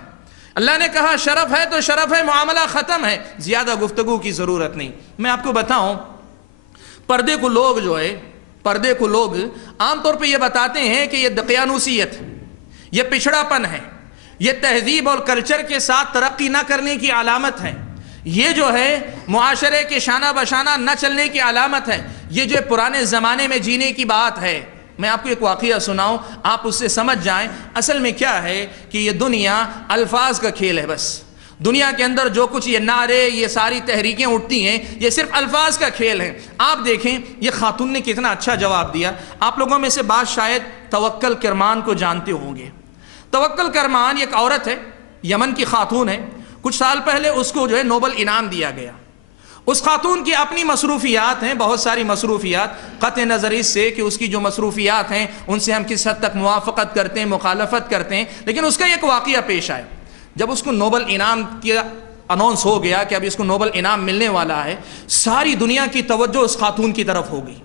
اللہ نے کہا شرف ہے تو شرف ہے، معاملہ ختم ہے، زیادہ گفتگو کی ضرورت نہیں۔ میں آپ کو بتاؤں، پردے کو لوگ عام طور پہ یہ بتاتے ہیں کہ یہ دقیانوسیت، یہ پچھڑا پن ہے، یہ تہذیب اور کلچر کے ساتھ ترقی نہ کرنے کی علامت ہے، یہ جو ہے معاشرے کے شانہ بشانہ نہ چلنے کی علامت ہے، یہ جو پرانے زمانے میں جینے کی بات ہے۔ میں آپ کو ایک واقعہ سناؤں، آپ اس سے سمجھ جائیں اصل میں کیا ہے کہ یہ دنیا الفاظ کا کھیل ہے۔ بس دنیا کے اندر جو کچھ یہ نعرے، یہ ساری تحریکیں اٹھتی ہیں، یہ صرف الفاظ کا کھیل ہے۔ آپ دیکھیں یہ خاتون نے کتنا اچھا جواب دیا۔ آپ لوگوں میں سے بعض شاید توکل کرمان کو جانتے ہوں گے۔ توکل کرمان ایک عورت ہے، یمن کی خاتون ہے۔ کچھ سال پہلے اس کو جو ہے نوبل انعام دیا گیا۔ اس خاتون کی اپنی مصروفیات ہیں، بہت ساری مصروفیات، قطع نظر اس سے کہ اس کی جو مصروفیات ہیں ان سے ہم کس حد تک موافقت کرتے ہیں، مخالفت کرتے ہیں، لیکن اس کا ایک واقعہ پیش آئے۔ جب اس کو نوبل انعام کیا اناؤنس ہو گیا کہ اب اس کو نوبل انعام ملنے والا ہے، ساری دنیا کی توجہ اس خاتون کی طرف ہو گئی،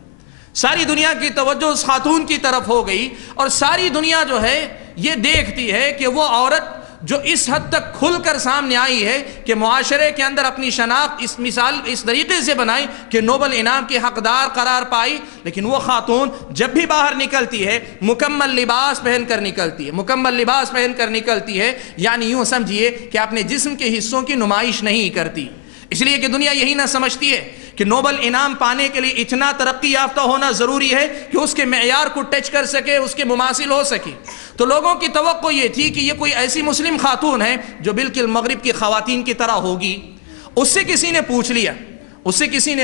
ساری دنیا کی توجہ اس خاتون کی طرف ہو گئی، اور ساری دنیا جو ہے یہ دیکھتی ہے کہ وہ عورت جو اس حد تک کھل کر سامنے آئی ہے کہ معاشرے کے اندر اپنی شناخت اس مثال اس طریقے سے بنائی کہ نوبل انعام کے حقدار قرار پائی، لیکن وہ خاتون جب بھی باہر نکلتی ہے مکمل لباس پہن کر نکلتی ہے، مکمل لباس پہن کر نکلتی ہے، یعنی یوں سمجھیے کہ اپنے جسم کے حصوں کی نمائش نہیں کرتی، اس لیے کہ دنیا یہی نہ سمجھتی ہے کہ نوبل انعام پانے کے لیے اتنا ترقی یافتہ ہونا ضروری ہے کہ اس کے معیار کو ٹچ کر سکے، اس کے مماثل ہو سکے۔ تو لوگوں کی توقع یہ تھی کہ یہ کوئی ایسی مسلم خاتون ہے جو بالکل مغرب کی خواتین کی طرح ہوگی۔ اس سے کسی نے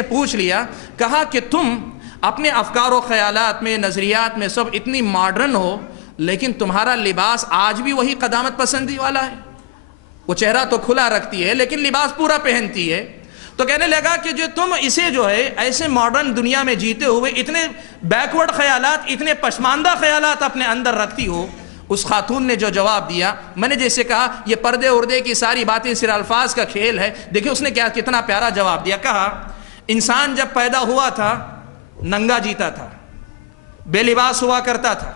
پوچھ لیا، کہا کہ تم اپنے افکار و خیالات میں، نظریات میں سب اتنی ماڈرن ہو، لیکن تمہارا لباس آج بھی وہی قدامت پسندی والا ہے۔ وہ چہرہ تو کھلا رکھتی ہے لیکن لباس پورا پہنتی ہے۔ تو کہنے لگا کہ جو تم اسے جو ہے ایسے ماڈرن دنیا میں جیتے ہوئے اتنے بیکورڈ خیالات، اتنے پسماندہ خیالات اپنے اندر رکھتی ہو۔ اس خاتون نے جو جواب دیا، میں نے جیسے کہا یہ پردے اردے کی ساری باتیں صرف الفاظ کا کھیل ہے، دیکھیں اس نے کتنا پیارا جواب دیا۔ کہا انسان جب پیدا ہوا تھا ننگا جیتا تھا، بے لباس ہوا کرتا تھا،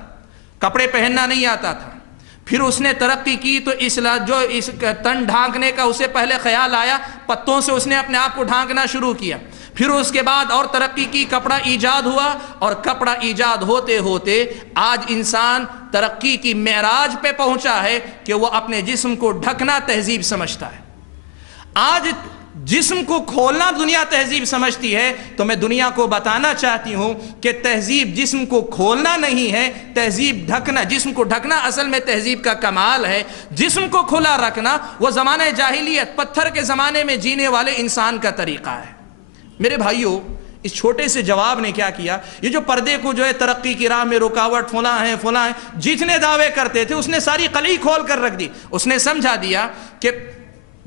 کپڑے پہننا نہیں آتا تھا، پھر اس نے ترقی کی تو اس تن ڈھانکنے کا اسے پہلے خیال آیا، پتوں سے اس نے اپنے آپ کو ڈھانکنا شروع کیا، پھر اس کے بعد اور ترقی کی، کپڑا ایجاد ہوا، اور کپڑا ایجاد ہوتے ہوتے آج انسان ترقی کی معراج پہ پہنچا ہے کہ وہ اپنے جسم کو ڈھکنا تہذیب سمجھتا ہے۔ آج جسم کو کھولنا دنیا تہذیب سمجھتی ہے، تو میں دنیا کو بتانا چاہتی ہوں کہ تہذیب جسم کو کھولنا نہیں ہے، تہذیب ڈھکنا، جسم کو ڈھکنا اصل میں تہذیب کا کمال ہے۔ جسم کو کھلا رکھنا وہ زمانہ جاہلیت، پتھر کے زمانے میں جینے والے انسان کا طریقہ ہے۔ میرے بھائیوں، اس چھوٹے سے جواب نے کیا کیا، یہ جو پردے کو جو ہے ترقی کی راہ میں رکاوٹ فلاں ہیں جتنے دعوے کرتے تھے اس نے ساری قلعی کھول کر رکھ دی۔ اس نے سمجھا دیا کہ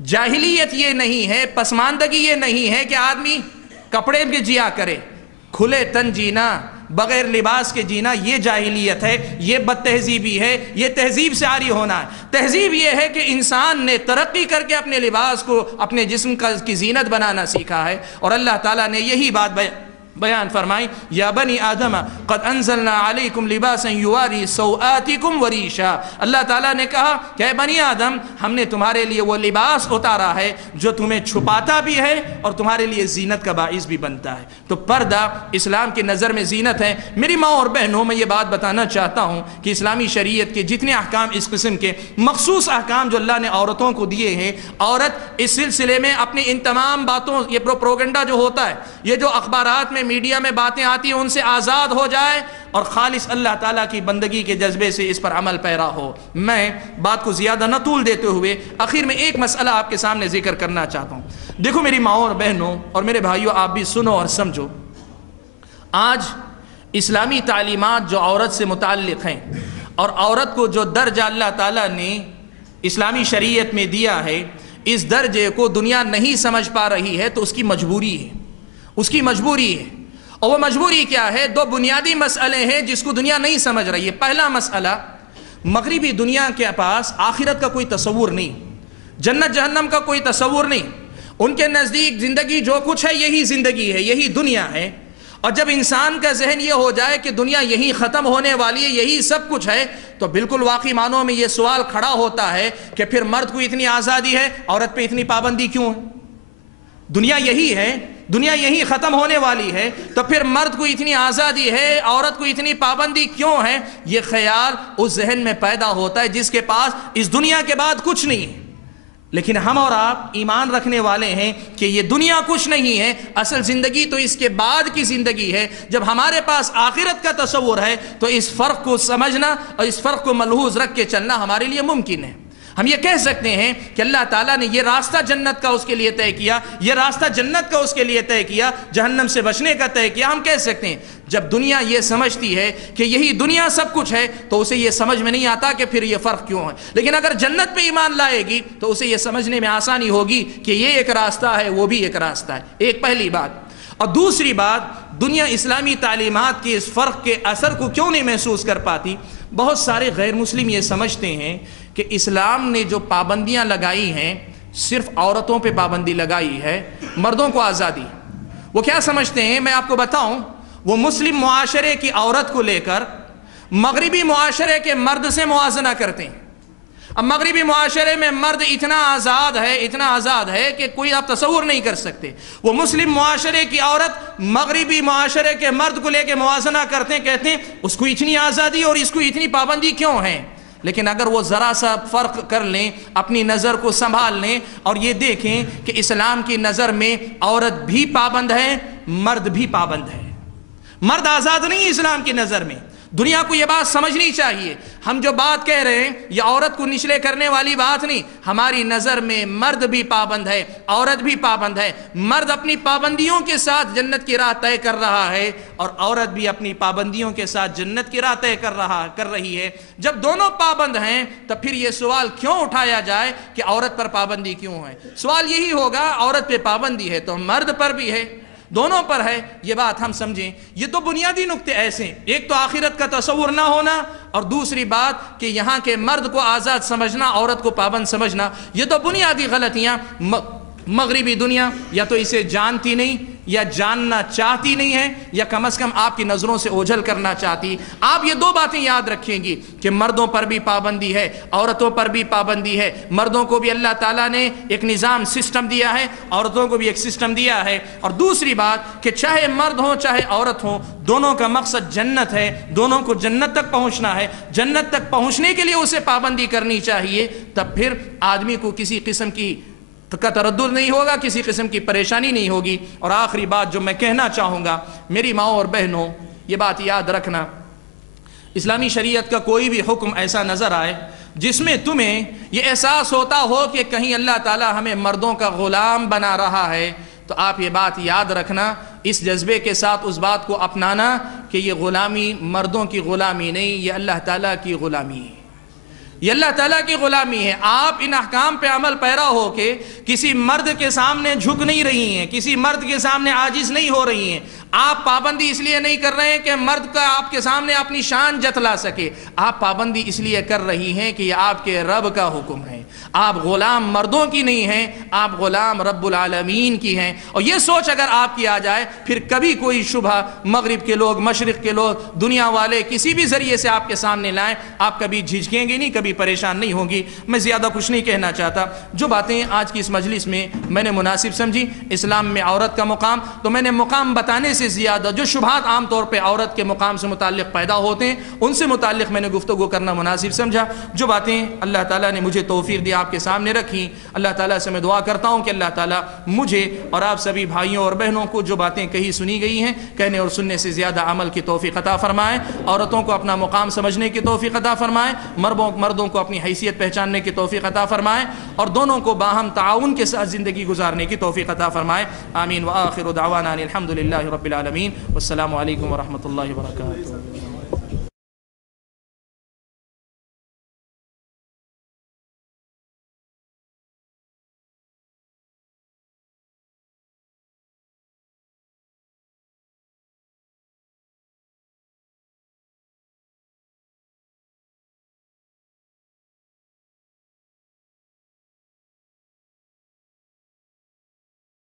جاہلیت یہ نہیں ہے، پسماندگی یہ نہیں ہے کہ آدمی کپڑے میں جیا کرے، کھلے تن جینا، بغیر لباس کے جینا، یہ جاہلیت ہے، یہ بد تہذیبی ہے، یہ تہذیب سے عاری ہونا ہے۔ تہذیب یہ ہے کہ انسان نے ترقی کر کے اپنے لباس کو اپنے جسم کی زینت بنانا سیکھا ہے، اور اللہ تعالیٰ نے یہی بات بیان فرمائی، یا بنی آدم قد انزلنا علیکم لباسا یواری سوآتکم وریشا۔ اللہ تعالیٰ نے کہا کہ اے بنی آدم، ہم نے تمہارے لیے وہ لباس اتارا ہے جو تمہیں چھپاتا بھی ہے اور تمہارے لیے زینت کا باعث بھی بنتا ہے۔ تو پردہ اسلام کی نظر میں زینت ہے۔ میری ماں اور بہنوں، میں یہ بات بتانا چاہتا ہوں کہ اسلامی شریعت کے جتنے احکام اس قسم کے مخصوص احکام جو اللہ نے عورتوں کو دیے ہیں، عورت اس سلسلے میں اپنی ان تمام باتوں، یہ پروپیگنڈا جو ہوتا ہے، یہ جو اخبارات میں میڈیا میں باتیں آتی ہیں، ان سے آزاد ہو جائے اور خالص اللہ تعالیٰ کی بندگی کے جذبے سے اس پر عمل پیرا ہو۔ میں بات کو زیادہ نہ طول دیتے ہوئے آخر میں ایک مسئلہ آپ کے سامنے ذکر کرنا چاہتا ہوں۔ دیکھو میری ماں اور بہنوں اور میرے بھائیوں، آپ بھی سنو اور سمجھو۔ آج اسلامی تعلیمات جو عورت سے متعلق ہیں اور عورت کو جو درجہ اللہ تعالیٰ نے اسلامی شریعت میں دیا ہے، اس درجے کو دنیا نہیں سمجھ پا رہی ہے، تو اس کی مجبوری ہے، اس کی مجبوری ہے۔ اور وہ مجبوری کیا ہے؟ دو بنیادی مسئلے ہیں جس کو دنیا نہیں سمجھ رہی ہے۔ پہلا مسئلہ، مغربی دنیا کے پاس آخرت کا کوئی تصور نہیں، جنت جہنم کا کوئی تصور نہیں۔ ان کے نزدیک زندگی جو کچھ ہے یہی زندگی ہے، یہی دنیا ہے۔ اور جب انسان کا ذہن یہ ہو جائے کہ دنیا یہی ختم ہونے والی ہے، یہی سب کچھ ہے، تو بالکل واقعی معنوں میں یہ سوال کھڑا ہوتا ہے کہ پھر مرد کو اتنی آزادی ہے، عورت پہ اتنی پابندی کیوں ہے؟ دنیا یہی ہے، دنیا یہی ختم ہونے والی ہے، تو پھر مرد کو اتنی آزادی ہے، عورت کو اتنی پابندی کیوں ہے؟ یہ خیال اس ذہن میں پیدا ہوتا ہے جس کے پاس اس دنیا کے بعد کچھ نہیں ہے۔ لیکن ہم اور آپ ایمان رکھنے والے ہیں کہ یہ دنیا کچھ نہیں ہے، اصل زندگی تو اس کے بعد کی زندگی ہے۔ جب ہمارے پاس آخرت کا تصور ہے تو اس فرق کو سمجھنا اور اس فرق کو ملحوظ رکھ کے چلنا ہمارے لیے ممکن ہے۔ ہم یہ کہہ سکتے ہیں کہ اللہ تعالیٰ نے یہ راستہ جنت کا اس کے لیے طے کیا، یہ راستہ جنت کا اس کے لیے طے کیا، جہنم سے بچنے کا طے کیا۔ ہم کہہ سکتے ہیں جب دنیا یہ سمجھتی ہے کہ یہی دنیا سب کچھ ہے تو اسے یہ سمجھ میں نہیں آتا کہ پھر یہ فرق کیوں ہے۔ لیکن اگر جنت پہ ایمان لائے گی تو اسے یہ سمجھنے میں آسانی ہوگی کہ یہ ایک راستہ ہے، وہ بھی ایک راستہ ہے۔ ایک پہلی بات۔ اور دوسری بات، دنیا اسلامی تعلیمات کے اس فرق کے اثر کو کیوں نہیں محسوس کر پاتی؟ بہت سارے غیر مسلم یہ سمجھتے ہیں کہ اسلام نے جو پابندیاں لگائی ہیں صرف عورتوں پہ پابندی لگائی ہے، مردوں کو آزادی۔ وہ کیا سمجھتے ہیں میں آپ کو بتاؤں، وہ مسلم معاشرے کی عورت کو لے کر مغربی معاشرے کے مرد سے موازنہ کرتے ہیں۔ اب مغربی معاشرے میں مرد اتنا آزاد ہے کہ کوئی آپ تصور نہیں کر سکتے۔ وہ مسلم معاشرے کی عورت مغربی معاشرے کے مرد کو لے کے موازنہ کرتے ہیں، کہتے ہیں اس کو اتنی آزادی اور اس کو اتنی پابندی کیوں ہے؟ لیکن اگر وہ ذرا سا فرق کر لیں، اپنی نظر کو سنبھال لیں اور یہ دیکھیں کہ اسلام کی نظر میں عورت بھی پابند ہے، مرد بھی پابند ہے۔ مرد آزاد نہیں اسلام کی نظر میں۔ دنیا کو یہ بات سمجھنی چاہیے۔ ہم جو بات کہہ رہے ہیں یہ عورت کو نچلے کرنے والی بات نہیں، ہماری نظر میں مرد بھی پابند ہے، عورت بھی پابند ہے۔ مرد اپنی پابندیوں کے ساتھ جنت کی راہ طے کر رہا ہے اور عورت بھی اپنی پابندیوں کے ساتھ جنت کی راہ طے کر رہی ہے۔ جب دونوں پابند ہیں تو پھر یہ سوال کیوں اٹھایا جائے کہ عورت پر پابندی کیوں ہے؟ سوال یہی ہوگا عورت پہ پابندی ہے تو مرد پر بھی ہے، دونوں پر ہے۔ یہ بات ہم سمجھیں۔ یہ دو بنیادی نقطے ایسے ہیں، ایک تو آخرت کا تصور نہ ہونا اور دوسری بات کہ یہاں کے مرد کو آزاد سمجھنا، عورت کو پابند سمجھنا۔ یہ تو بنیادی غلطیاں مغربی دنیا یا تو اسے جانتی نہیں یا جاننا چاہتی نہیں ہے یا کم از کم آپ کی نظروں سے اوجھل کرنا چاہتی. آپ یہ دو باتیں یاد رکھیں گی کہ مردوں پر بھی پابندی ہے، عورتوں پر بھی پابندی ہے. مردوں کو بھی اللہ تعالیٰ نے ایک نظام سسٹم دیا ہے، عورتوں کو بھی ایک سسٹم دیا ہے. اور دوسری بات کہ چاہے مرد ہوں چاہے عورت ہوں، دونوں کا مقصد جنت ہے، دونوں کو جنت تک پہنچنا ہے. جنت تک پہنچنے کے لیے اسے پابندی کرنی چاہیے، تب پھر آدمی کو کسی قسم کی کا تردد نہیں ہوگا، کسی قسم کی پریشانی نہیں ہوگی. اور آخری بات جو میں کہنا چاہوں گا، میری ماؤں اور بہنوں، یہ بات یاد رکھنا، اسلامی شریعت کا کوئی بھی حکم ایسا نظر آئے جس میں تمہیں یہ احساس ہوتا ہو کہ کہیں اللہ تعالی ہمیں مردوں کا غلام بنا رہا ہے، تو آپ یہ بات یاد رکھنا، اس جذبے کے ساتھ اس بات کو اپنانا کہ یہ غلامی مردوں کی غلامی نہیں، یہ اللہ تعالیٰ کی غلامی ہے، یہ اللہ تعالیٰ کی غلامی ہے. آپ ان احکام پہ عمل پیرا ہو کے کسی مرد کے سامنے جھک نہیں رہی ہیں، کسی مرد کے سامنے عاجز نہیں ہو رہی ہیں. آپ پابندی اس لیے نہیں کر رہے ہیں کہ مرد کا آپ کے سامنے اپنی شان جتلا سکے، آپ پابندی اس لیے کر رہی ہیں کہ یہ آپ کے رب کا حکم ہے. آپ غلام مردوں کی نہیں ہیں، آپ غلام رب العالمین کی ہیں. اور یہ سوچ اگر آپ کی آ جائے، پھر کبھی کوئی شبہ مغرب کے لوگ، مشرق کے لوگ، دنیا والے کسی بھی ذریعے سے آپ کے سامنے لائیں، آپ کبھی جھجکیں گے نہیں، کبھی پریشان نہیں ہوں گی. میں زیادہ کچھ نہیں کہنا چاہتا. جو باتیں آج کی اس مجلس میں نے مناسب سمجھی، اسلام میں عورت کا مقام، تو میں نے مقام بتانے سے زیادہ جو شبہات عام طور پہ عورت کے مقام سے متعلق پیدا ہوتے ہیں ان سے متعلق میں نے گفتگو کرنا مناسب سمجھا. جو باتیں اللہ تعالیٰ نے مجھے توفیق دی آپ کے سامنے رکھی، اللہ تعالیٰ سے میں دعا کرتا ہوں کہ اللہ تعالیٰ مجھے اور آپ سبھی بھائیوں اور بہنوں کو جو باتیں کہی سنی گئی ہیں کہنے اور سننے سے زیادہ عمل کی توفیق عطا فرمائے. عورتوں کو اپنا مقام سمجھنے کی توفیق عطا فرمائے، مردوں کو اپنی حیثیت پہچاننے کی توفیق عطا فرمائے، اور دونوں کو باہم تعاون کے ساتھ زندگی گزارنے کی توفیق عطا فرمائے. آمین. وآخر دعوانا الحمد للہ رب العالمین. والسلام علیکم ورحمۃ اللہ وبرکاتہ.